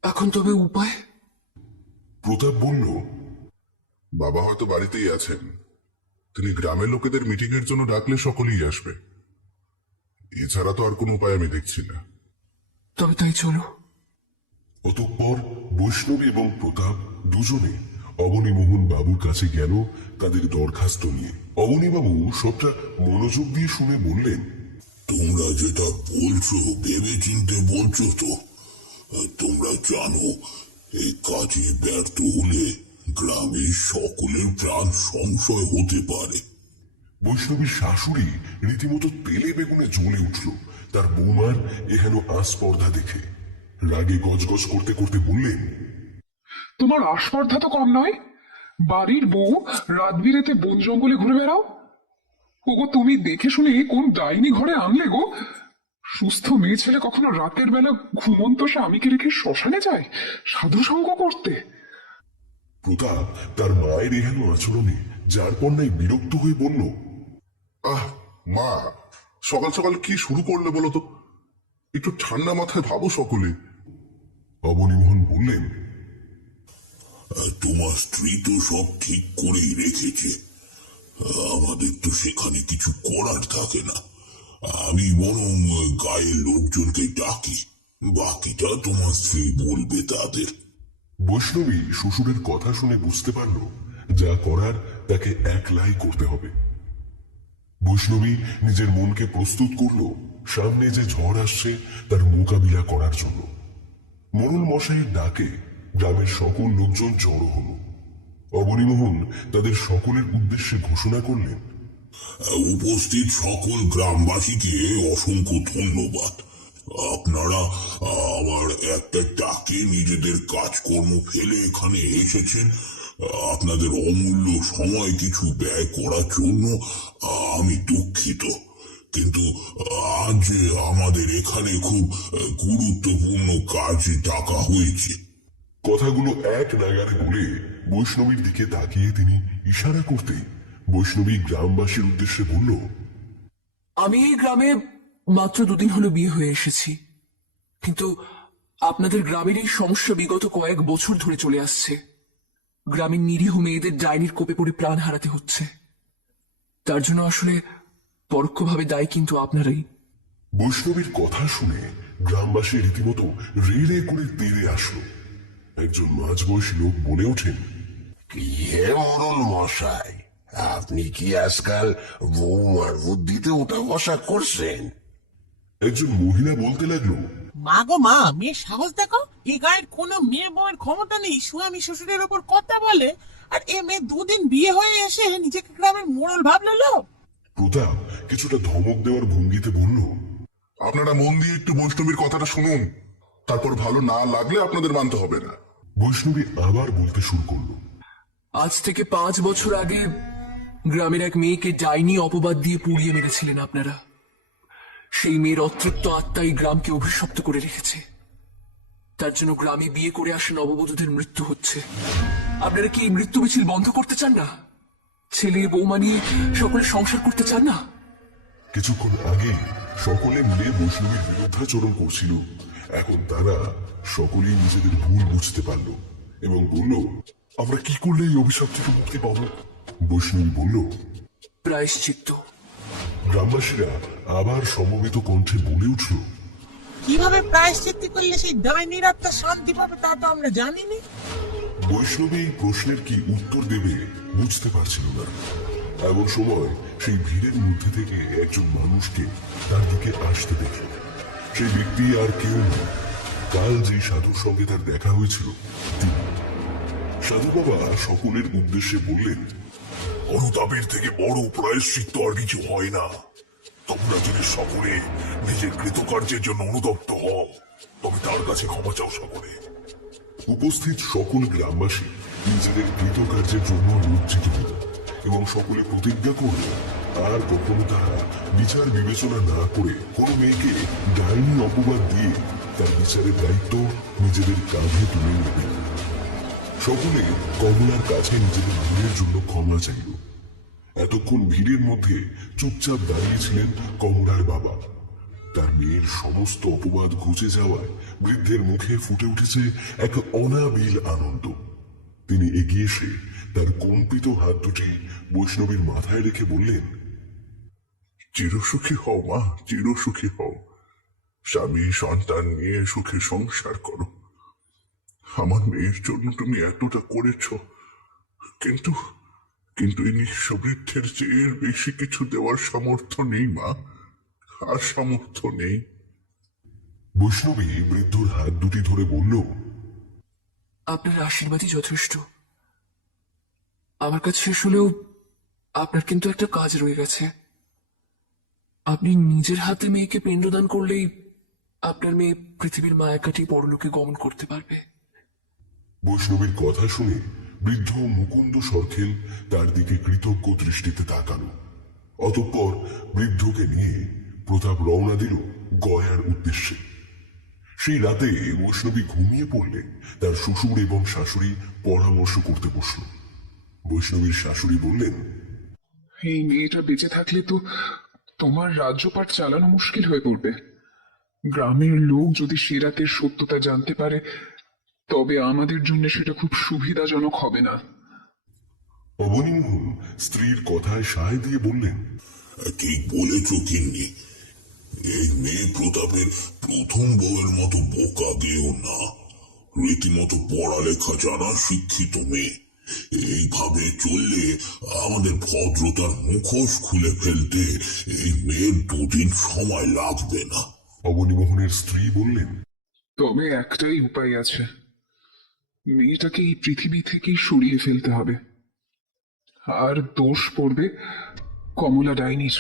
এখন তবে উপায়? প্রতাপ বলল, বাবা হয়তো বাড়িতেই আছেন। তিনি গ্রামের লোকেদের মিটিং এর জন্য ডাকলে সকলেই আসবে। এছাড়া তো আর কোনো উপায় আমি দেখছি না। তবে তাই চলো। অতঃপর বৈষ্ণবী এবং প্রতাপ দুজনে অবনীমোহন বাবুর কাছে গেল তাদের দরখাস্ত নিয়ে। অবনীবাবু সবটা মনোযোগ দিয়ে শুনে বললেন, তোমরা যেটা বলছো ভেবে চিনতে বলছো তো? তোমরা জানো এই কাজে ব্যর্থ হলে গ্রামের সকলের প্রাণ সংশয় হতে পারে। বৈষ্ণবীর শাশুড়ি রীতিমতো তেলে বেগুনে জ্বলে উঠল তার বৌমার এহেন আস্পর্ধা দেখে। রাগে গজগজ করতে করতে বললেন, তোমার আস্পর্ধা তো কম নয়। বাড়ির বউ রাত বিরেতে বন জঙ্গলে ঘুরে বেড়াও। ওগো, তুমি দেখে শুনে কোন ডাইনি ঘরে আনলে গো? সুস্থ মেয়ে ছেলে কখনো রাতের বেলা ঘুমন্ত স্বামীকে রেখে শ্মশানে যায় সাধু সঙ্গ করতে? প্রতাপ তার মায়ের এহেন আচরণে যার পণ্যায় বিরক্ত হয়ে বলল, আহ মা, সকাল সকাল কি শুরু করলে বলো তো? একটু ঠান্ডা মাথায় ভাবো সকলে। অবনীমোহন বললেন, তোমার স্ত্রী তো সব ঠিক করেই রেখেছে, আমাদের তো সেখানে কিছু করার থাকে না। আমি বরং গায়ের লোকজনকে ডাকি, বাকিটা তোমার স্ত্রী বলবে তাদের। বৈষ্ণবী শ্বশুরের কথা শুনে বুঝতে পারল যা করার তাকে একলাই করতে হবে। বৈষ্ণবী নিজের মনকে প্রস্তুত করল সামনে যে ঝড় আসছে তার মোকাবিলা করার জন্য। মোড়ল মশাইয়ের ডাকে গ্রামের সকল লোকজন জড়ো হল। অবনীমোহন তাদের সকলের উদ্দেশ্যে ঘোষণা করলেন, উপস্থিত সকল গ্রামবাসীকে অসংখ্য ধন্যবাদ। আপনারা আমার একটা ডাকে নিজেদের কাজকর্ম ফেলে এখানে এসেছেন। আপনাদের অমূল্য সময় কিছু ব্যয় করার জন্য আমি দুঃখিত, কিন্তু আজ আমাদের এখানে খুব গুরুত্বপূর্ণ কাজ ডাকা হয়েছে। কথাগুলো এক নাগারে বলে বৈষ্ণবীর দিকে তাকিয়ে তিনি ইশারা করতে বৈষ্ণবী গ্রামবাসীর উদ্দেশ্যে বলল, আমি এই গ্রামে মাত্র 2 দিন হলো বিয়ে হয়ে এসেছি, কিন্তু আপনাদের গ্রামের এই সমস্যা বিগত কয়েক বছর ধরে চলে আসছে। গ্রামের নিরীহ মেয়েদের ডাইনির কোপে পড়ে প্রাণ হারাতে হচ্ছে। তার জন্য আসলে পরোক্ষভাবে দায়ী কিন্তু আপনারাই। বৈষ্ণবীর কথা শুনে গ্রামবাসী রীতিমতো রেলে করে তেড়ে আসলো। একজন মাঝবয়সী লোক বলে ওঠেন, কি হে মোড়ল মশাই, আপনি কি আজকাল বৌমার বুদ্ধিতে উঠা বসা করছেন? একজন মহিলা বলতে লাগলো, মা গো মা, মেয়ে সাহস দেখো। এই গায়ের কোনো মেয়ে বউয়ের ক্ষমতা নেই স্বামী শ্বশুরের ওপর কথা বলে, আর এ মেয়ে 2 দিন বিয়ে হয়ে এসে নিজেকে গ্রামের মোড়ল ভাবলো লোক। প্রতাপ কিছুটা ধমক দেওয়ার ভঙ্গিতে বলল, আপনারা মন দিয়ে একটু বৈষ্ণবীর কথাটা শুনুন, তারপর ভালো না লাগলে আপনাদের মানতে হবে না। বৈষ্ণবী আবার বলতে শুরু করলো, আজ থেকে 5 বছর আগে গ্রামের এক মেয়েকে ডাইনি অপবাদ দিয়ে পুড়িয়ে মেরেছিলেন আপনারা। সেই মেয়ের অতৃপ্ত আত্মাই গ্রামকে অভিশপ্ত করে রেখেছে। তার জন্য গ্রামে বিয়ে করে আসা নববধূদের মৃত্যু হচ্ছে। আপনারা কি এই মৃত্যু মিছিল বন্ধ করতে চান না? ছেলে বৌমা নিয়ে সকলে সংসার করতে চান না? কিছুক্ষণ আগে সকলে মিলে বৈষ্ণবীর বিরুদ্ধাচরণ করছিল, এখন তারা সকলেই নিজেদের ভুল বুঝতে পারল এবং বলল, আমরা কি করলে এই অভিশাপ থেকে মুক্তি পাবো? বৈষ্ণবী বলল, প্রায়শ্চিত্ত। গ্রামবাসীরা আবার সমবেত কণ্ঠে বলে উঠল, কিভাবে প্রায়শ্চিত্ত করলে সেই ডাইনির আত্মা শান্তি পাবে তা তো আমরা জানিনি। বৈষ্ণবী এই প্রশ্নের কি উত্তর দেবে বুঝতে পারছিল না। এমন সময় সেই ভিড়ের মধ্যে থেকে একজন মানুষকে তার দিকে আসতে দেখল। সেই ব্যক্তি আর কেউ নয়, কাল যে সাধুর সঙ্গে তার দেখা হয়েছিল তিনি। সাধু বাবা সকলের উদ্দেশ্যে বললেন, অনুতাপের থেকে বড় প্রায়শ্চিত্ত আর কিছু হয় না। তোমরা যদি সকলে নিজের কৃতকার্যের জন্য অনুতপ্ত হও, তবে তার কাছে ক্ষমা চাও সকলে। উপস্থিত সকল গ্রামবাসী নিজেদের কৃতকার্যের জন্য লজ্জিত হল এবং সকলে প্রতিজ্ঞা করল আর কখনো তারা বিচার বিবেচনা না করে কোনো মেয়েকে ডাইনি অপবাদ দিয়ে তার বিচারের দায়িত্ব নিজেদের কাঁধে তুলে নেবে। সকলে কমলার কাছে নিজেদের ভুলের জন্য ক্ষমা চাইল। এতক্ষণ ভিড়ের মধ্যে চুপচাপ দাঁড়িয়েছিলেন কমলার বাবা। তার মেয়ের সমস্ত অপবাদ ঘুচে যাওয়ায় বৃদ্ধের মুখে ফুটে উঠেছে এক অনাবিল আনন্দ। তিনি এগিয়ে এসে তার কম্পিত হাত দুটি বৈষ্ণবীর মাথায় রেখে বললেন, চিরসুখী হও মা, চিরসুখী হও। স্বামী সন্তান নিয়ে সুখে সংসার করো। আমার মেয়ের জন্য তুমি এতটা করেছ, কিন্তু কিন্তু এই নিঃস্ব বৃদ্ধের চেয়ে বেশি কিছু দেওয়ার সামর্থ্য নেই মা, আর সামর্থ্য নেই। বৈষ্ণবী বৃদ্ধর হাত দুটি ধরে বলল, আপনার আশীর্বাদই যথেষ্ট। আমার কাজ শেষ হলেও আপনার কিন্তু একটা কাজ রয়ে গেছে। আপনি নিজের হাতে মেয়েকে পিণ্ডদান করলেই আপনার মেয়ে পৃথিবীর মায়া কাটিয়ে পরলোকে গমন করতে পারবে। বৈষ্ণবীর কথা শুনে বৃদ্ধ মুকুন্দ সরখেল তার দিকে কৃতজ্ঞ দৃষ্টিতে তাকালো। অতঃপর বৃদ্ধকে নিয়ে প্রতাপ রওনা দিল গয়ার উদ্দেশ্যে। সেই রাতে বৈষ্ণবী ঘুমিয়ে পড়লে তার শ্বশুর এবং শাশুড়ি পরামর্শ করতে বসল। বৈষ্ণবীর শাশুড়ি বললেন, এই মেয়েটা বেঁচে থাকলে তো তোমার রাজ্যপাট চালানো মুশকিল হয়ে পড়বে। গ্রামের লোক যদি সে রাতের সত্যতা জানতে পারে, তবে আমাদের জন্য সেটা খুব সুবিধাজনক হবে না। অবনীমোহন স্ত্রীর কথায় সায় দিয়ে বললেন, ঠিক বলেছ কিন্নি। এই মেয়ে প্রতাপের প্রথম বউয়ের মতো বোকা গেও না, রীতিমতো পড়ালেখা জানা শিক্ষিত মেয়ে। এইভাবে চললে আমাদের ভদ্রতার মুখোশ খুলে ফেলতে এই মেয়ের দুদিন সময় লাগবে না। অবনীমোহনের স্ত্রী বললেন, তবে একটাই উপায় আছে, মেয়েটাকে এই পৃথিবী থেকেই সরিয়ে ফেলতে হবে। আর দোষ পড়বে কমলা ডাইনির।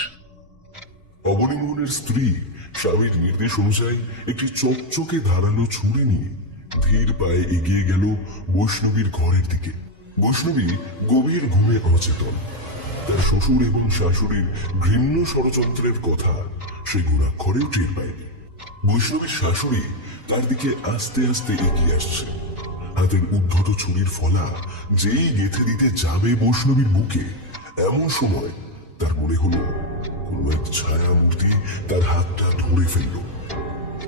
অবনীমোহনের স্ত্রী স্বামীর নির্দেশ অনুযায়ী একটি চকচকে ধারালো ছুরি নিয়ে ধীর পায়ে এগিয়ে গেল বৈষ্ণবীর ঘরের দিকে। বৈষ্ণবী গভীর ঘুমে অচেতন। তার শ্বশুর এবং শাশুড়ির ঘৃণ্য ষড়যন্ত্রের কথা সে গুণাক্ষরেও টের পায়নি। বৈষ্ণবীর শাশুড়ি তার দিকে আস্তে আস্তে এগিয়ে আসছে। হাতের উদ্ধত ছুরির ফলা যেই গেঁথে দিতে যাবে বৈষ্ণবীর বুকে, এমন সময় তার মনে হলো কোনো এক ছায়া মূর্তি তার হাতটা ধরে ফেলল।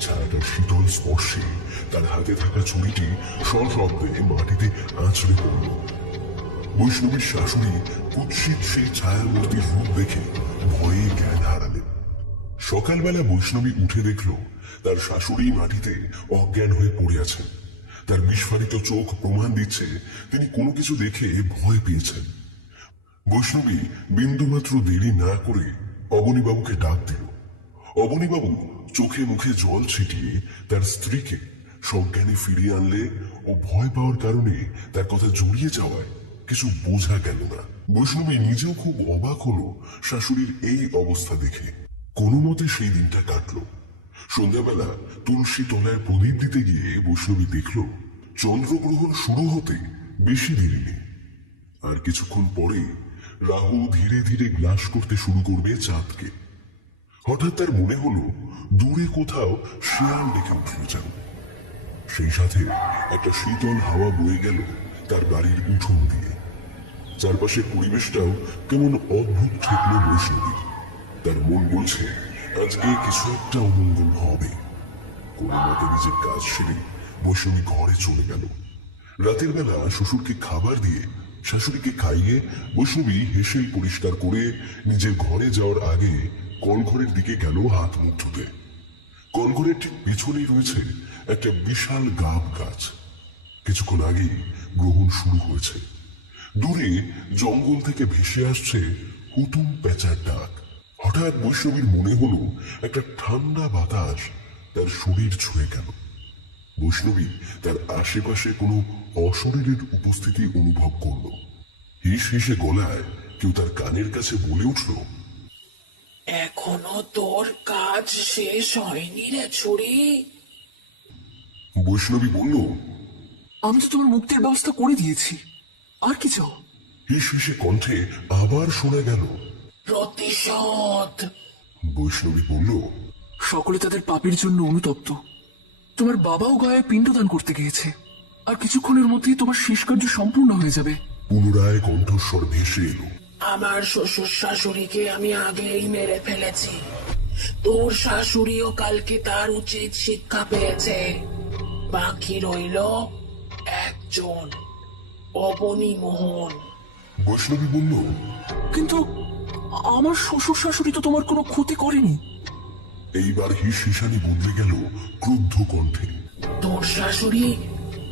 ছায়াটার শীতল স্পর্শে তার হাতে থাকা ছুরিটি সশব্দে মাটিতে আছড়ে পড়ল। বৈষ্ণবীর শাশুড়ি কুৎসিত সেই ছায়া মূর্তির রূপ দেখে ভয়ে জ্ঞান হারালেন। সকালবেলা বৈষ্ণবী উঠে দেখল তার শাশুড়ি মাটিতে অজ্ঞান হয়ে পড়ে আছেন। তার বিস্ফারিত চোখ প্রমাণ দিচ্ছে তিনি কোনো কিছু দেখে ভয় পেয়েছেন। বৈষ্ণবী বিন্দুমাত্র দেরি না করে অবনীবাবুকে ডাক দিল। অবনীবাবু চোখে মুখে জল ছিটিয়ে তার স্ত্রীকে সজ্ঞানে ফিরিয়ে আনলে ও ভয় পাওয়ার কারণে তার কথা জড়িয়ে যাওয়ায় কিছু বোঝা গেল না। বৈষ্ণবী নিজেও খুব অবাক হলো শাশুড়ির এই অবস্থা দেখে। কোনো মতে সেই দিনটা কাটল। সন্ধ্যাবেলা তুলসী তলায় প্রদীপ দিতে গিয়ে বৈষ্ণবী দেখল চন্দ্রগ্রহণ শুরু হতে বেশি দেরি নেই। আর কিছুক্ষণ পরে রাহু ধীরে ধীরে গ্রাস করতে শুরু করবে চাঁদকে। হঠাৎ তার মনে হলো দূরে কোথাও শেয়াল ডেকে উঠল যেন। সেই সাথে একটা শীতল হাওয়া বয়ে গেল তার বাড়ির উঠোন দিয়ে। চারপাশের পরিবেশটাও কেমন অদ্ভুত ঠেকলো বৈষ্ণবীর। তার মন বলছে আজকে কিছু একটা অমঙ্গল হবে। কোনো মতে নিজের কাজ সেরে বৈষ্ণবী ঘরে চলে গেল। রাতের বেলা শ্বশুরকে খাবার দিয়ে শাশুড়িকে খাইয়ে বৈষ্ণবী হেসেল পরিষ্কার করে নিজের ঘরে যাওয়ার আগে কলঘরের দিকে গেল হাত মুখ ধুতে। কলঘরের ঠিক পেছনেই রয়েছে একটা বিশাল গাব গাছ। কিছুক্ষণ আগেই গ্রহণ শুরু হয়েছে। দূরে জঙ্গল থেকে ভেসে আসছে হুতুম পেঁচার ডাক। হঠাৎ বৈষ্ণবীর মনে হলো একটা ঠান্ডা বাতাস তার শরীর ছুঁয়ে গেল। বৈষ্ণবী তার আশেপাশে কোনো অশরীরের উপস্থিতি অনুভব করল। হিস হিসে গলায় কেউ তার কানের কাছে বলে উঠল, এখনো তোর কাজ শেষ হয়নি রে ছুরি? বৈষ্ণবী বলল, আমি তো তোমার মুক্তির ব্যবস্থা করে দিয়েছি, আর কি চাও? হিস হিসে কণ্ঠে আবার শোনা গেল, প্রতিশোধ। বৈষ্ণবী বলল, সকলে তাদের পাপের জন্য অনুতপ্ত। তোমার বাবাও গায়ে পিণ্ডদান করতে গিয়েছে, আর কিছুক্ষণের মধ্যেই তোমার শেষ কার্য সম্পূর্ণ হয়ে যাবে। পুনরায় কণ্ঠস্বর ভেসে এলো, আমার শ্বশুর শাশুড়িকে আমি আগেই মেরে ফেলেছি। তোর শাশুড়িও কালকে তার উচিত শিক্ষা পেয়েছে। বাকি রইল একজন, অবনী মোহন। বৈষ্ণবী বলল, কিন্তু আমার শ্বশুর শাশুড়ি তো তোমার কোনো ক্ষতি করেনি। এইবার হিসানি বদলে গেল ক্রুদ্ধ কণ্ঠে। তোর শাশুড়ি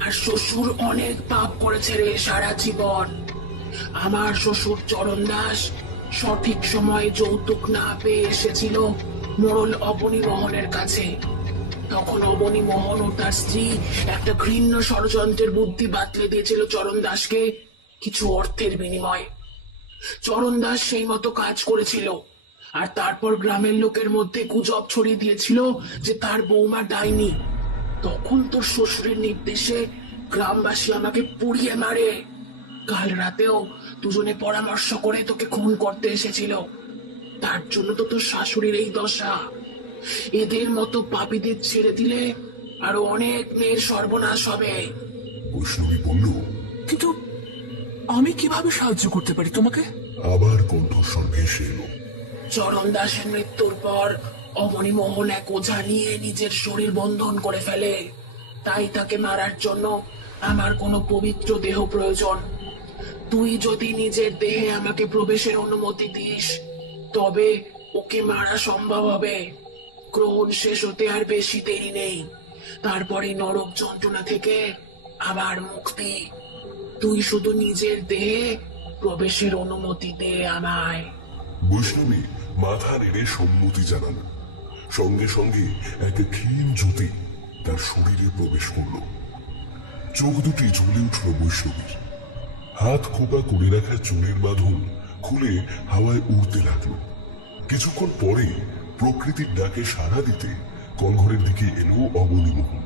আর শ্বশুর অনেক পাপ করেছে রে সারা জীবন। আমার শ্বশুর চরণ দাস সঠিক সময়ে যৌতুক না পেয়ে এসেছিল মোড়ল অবনী মোহনের কাছে। তখন অবনী মোহন ও তার স্ত্রী একটা ঘৃণ্য ষড়যন্ত্রের বুদ্ধি বাতলে দিয়েছিল চরণ দাসকে কিছু অর্থের বিনিময়ে। চরণ দাস সেই মতো কাজ করেছিল, আর তারপর গ্রামের লোকের মধ্যে গুজব ছড়িয়ে দিয়েছিল যে তার বৌমা ডাইনি। তখন তোর শ্বশুরের নির্দেশে গ্রামবাসী আমাকে পুড়িয়ে মারে। কাল রাতেও দুজনে পরামর্শ করে তোকে খুন করতে এসেছিল। তার জন্য তো তোর শাশুড়ির এই দশা। এদের মতো পাপীদের ছেড়ে দিলে আরো অনেক মেয়ের সর্বনাশ হবে। বৈষ্ণবী বলল, কিন্তু আমি কিভাবে সাহায্য করতে পারি তোমাকে? আবার কণ্ঠস্বর ভেসে এলো। চরণ দাসের মৃত্যুর পর অবনী মোহন এক ওঝা নিয়ে নিজের শরীর বন্ধন করে ফেলে। তাই তাকে মারার জন্য আমার কোনো পবিত্র দেহ প্রয়োজন। তুই যদি নিজের দেহে আমাকে প্রবেশের অনুমতি দিস তবে ওকে মারা সম্ভব হবে। গ্রহণ শেষ হতে আর বেশি দেরি নেই, তারপরে নরক যন্ত্রণা থেকে আবার মুক্তি। তুই শুধু নিজের দেহে প্রবেশের অনুমতি দে আমায়। বৈষ্ণবী মাথা নেড়ে সম্মতি জানাল। সঙ্গে সঙ্গে এক ক্ষীণ জ্যোতি তার শরীরে প্রবেশ করল। চোখ দুটি জ্বলে উঠল বৈষ্ণবীর। হাত খোপা করে রাখা চুলের বাঁধন খুলে হাওয়ায় উড়তে লাগলো। কিছুক্ষণ পরে প্রকৃতির ডাকে সাড়া দিতে কলঘরের দিকে এলো অবনী মোহন।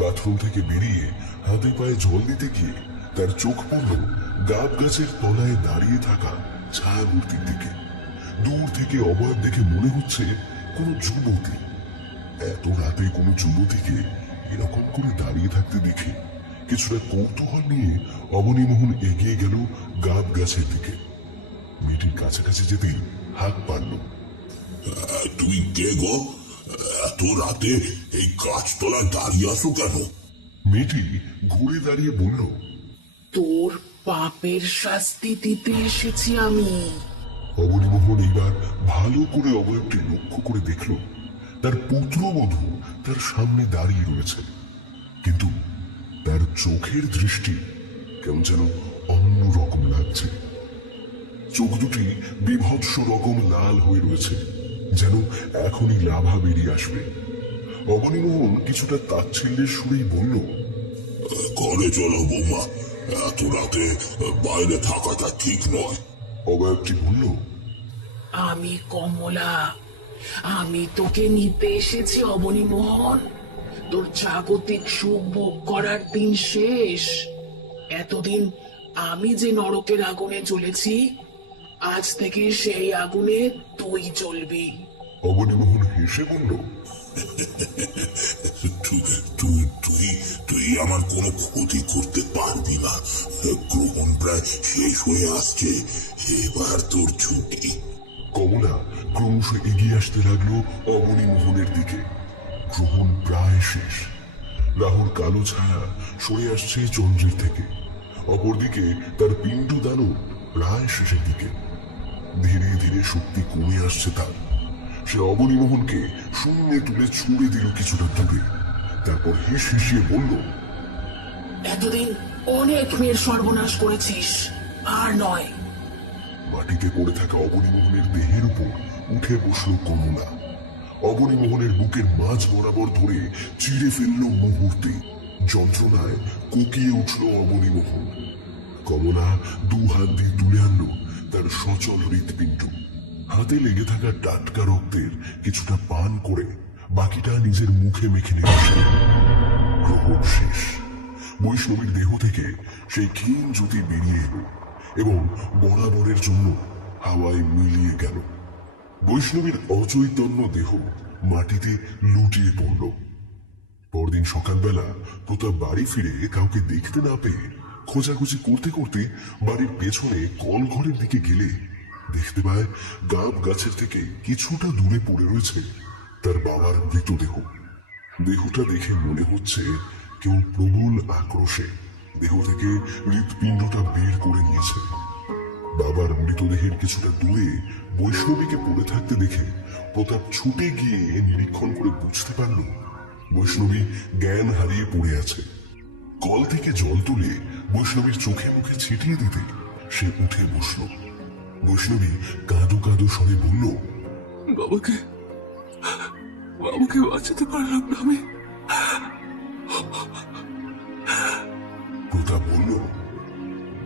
বাথরুম থেকে বেরিয়ে হাতে পায়ে জল দিতে গিয়ে তার চোখ পড়ল গাব গাছের তলায় দাঁড়িয়ে থাকা ছায়া মূর্তির দিকে। দূর থেকে অবাক দেখে মনে হচ্ছে কোনো যুবতী। এত রাতে কোনো যুবতীকে এরকম করে দাঁড়িয়ে থাকতে দেখে কিছুটা কৌতূহল নিয়ে অবনী মোহন এগিয়ে গেল গাব গাছের দিকে। মেয়েটির কাছাকাছি যেতেই হাঁক পারল। তুই কে গো? এত রাতে এই গাছতলায় দাঁড়িয়ে আসো কেন? মেয়েটি ঘুরে দাঁড়িয়ে বলল, তোর পাপের শাস্তি দিতে এসেছি আমি। অবনীমোহন এইবার ভালো করে অবয়বটি লক্ষ্য করে দেখল তার পুত্রবধূ তার সামনে দাঁড়িয়ে রয়েছে, কিন্তু তার চোখের দৃষ্টি কেমন যেন অন্য রকম লাগছে। চোখ দুটি বিভৎস রকম লাল হয়ে রয়েছে, যেন এখনই লাভা বেরিয়ে আসবে। অবনীমোহন কিছুটা তাচ্ছিল্যের সুরেই বলল, ঘরে চলো বৌমা, এত রাতে বাইরে থাকাটা ঠিক নয়। অবয়বটি বলল, আমি কমলা, আমি তোকে নিতে এসেছি অবনী মোহন। তোর জাগতিক সুখ ভোগ করার দিন শেষ। এতদিন আমি যে নরকের আগুনে জ্বলেছি, আজ থেকে সেই আগুনে তুই জ্বলবি। অবনীমোহন হেসে বলল, তুই আমার কোনো ক্ষতি করতে পারবি না। গ্রহণ প্রায় শেষ হয়ে আসছে, এবার তোর ছুটি। কমলা ক্রমশ এগিয়ে আসতে লাগলো অবনীমোহনের দিকে। গ্রহণ প্রায় শেষ। রাহুর কালো ছায়া সরে আসছে চন্দ্রের থেকে। অপরদিকে তার পিণ্ডদানও প্রায় শেষের দিকে। ধীরে ধীরে শক্তি কমে আসছে তার। সে অবনীমোহনকে শূন্যে তুলে ছুঁড়ে দিল কিছুটা দূরে। তারপর হেসে বলল, এতদিন অনেক মেয়ের সর্বনাশ করেছিস, আর নয়। মাটিতে পড়ে থাকা অবনীমোহনের দেহের উপর উঠে বসল কমলা। অবনীমোহনের বুকের মাঝ বরাবর ধরে চিড়ে ফেলল মুহূর্তে। যন্ত্রণায় কোকিয়ে উঠল অবনীমোহন। কমলা দু হাত দিয়ে তুলে আনলো তার সচল হৃৎপিণ্ড। হাতে লেগে থাকা টাটকা রক্তের কিছুটা পান করে বাকিটা নিজের মুখে মেখে নিল। গ্রহণ শেষ। বৈষ্ণবীর দেহ থেকে সেই ক্ষীণ জ্যোতি বেরিয়ে এলো এবং বরাবরের জন্য হাওয়ায় মিলিয়ে গেল। বৈষ্ণবীর অচৈতন্য দেহ মাটিতে লুটিয়ে পড়ল। পরদিন সকালবেলা প্রতাপ বাড়ি ফিরে কাউকে দেখতে না পেয়ে খোঁজাখুঁজি করতে করতে বাড়ির পেছনে কলঘরের দিকে গেলে দেখতে পায় গাব গাছের থেকে কিছুটা দূরে পড়ে রয়েছে তার বাবার মৃতদেহ। দেহটা দেখে মনে হচ্ছে কেউ প্রবল আক্রোশে দেহ থেকে হৃৎপিণ্ডটা বের করে নিয়েছে। বাবার মৃতদেহের কিছুটা দূরে বৈষ্ণবীকে পড়ে থাকতে দেখে প্রতাপ ছুটে গিয়ে নিরীক্ষণ করে বুঝতে পারল বৈষ্ণবী জ্ঞান হারিয়ে পড়ে আছে। কল থেকে জল তুলে বৈষ্ণবীর চোখে মুখে ছিটিয়ে দিতে সে উঠে বসল। বৈষ্ণবী কাঁদো কাঁদো স্বরে বলল, বাবাকে বাবাকে বাঁচাতে পারলাম না আমি। প্রতাপ বলল,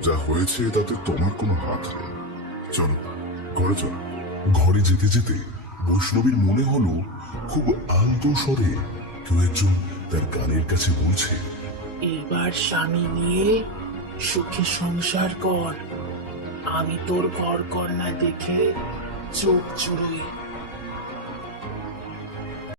যা হয়েছে তাতে তোমার কোনো হাত নেই, চলো ঘরে চলো। ঘরে যেতে যেতে বৈষ্ণবীর মনে হলো খুব আলতো স্বরে কেউ একজন তার কানের কাছে বলছে, এবার স্বামী নিয়ে সুখে সংসার কর। আমি তোর ঘর কন্যা দেখে চোখ চুড়োই।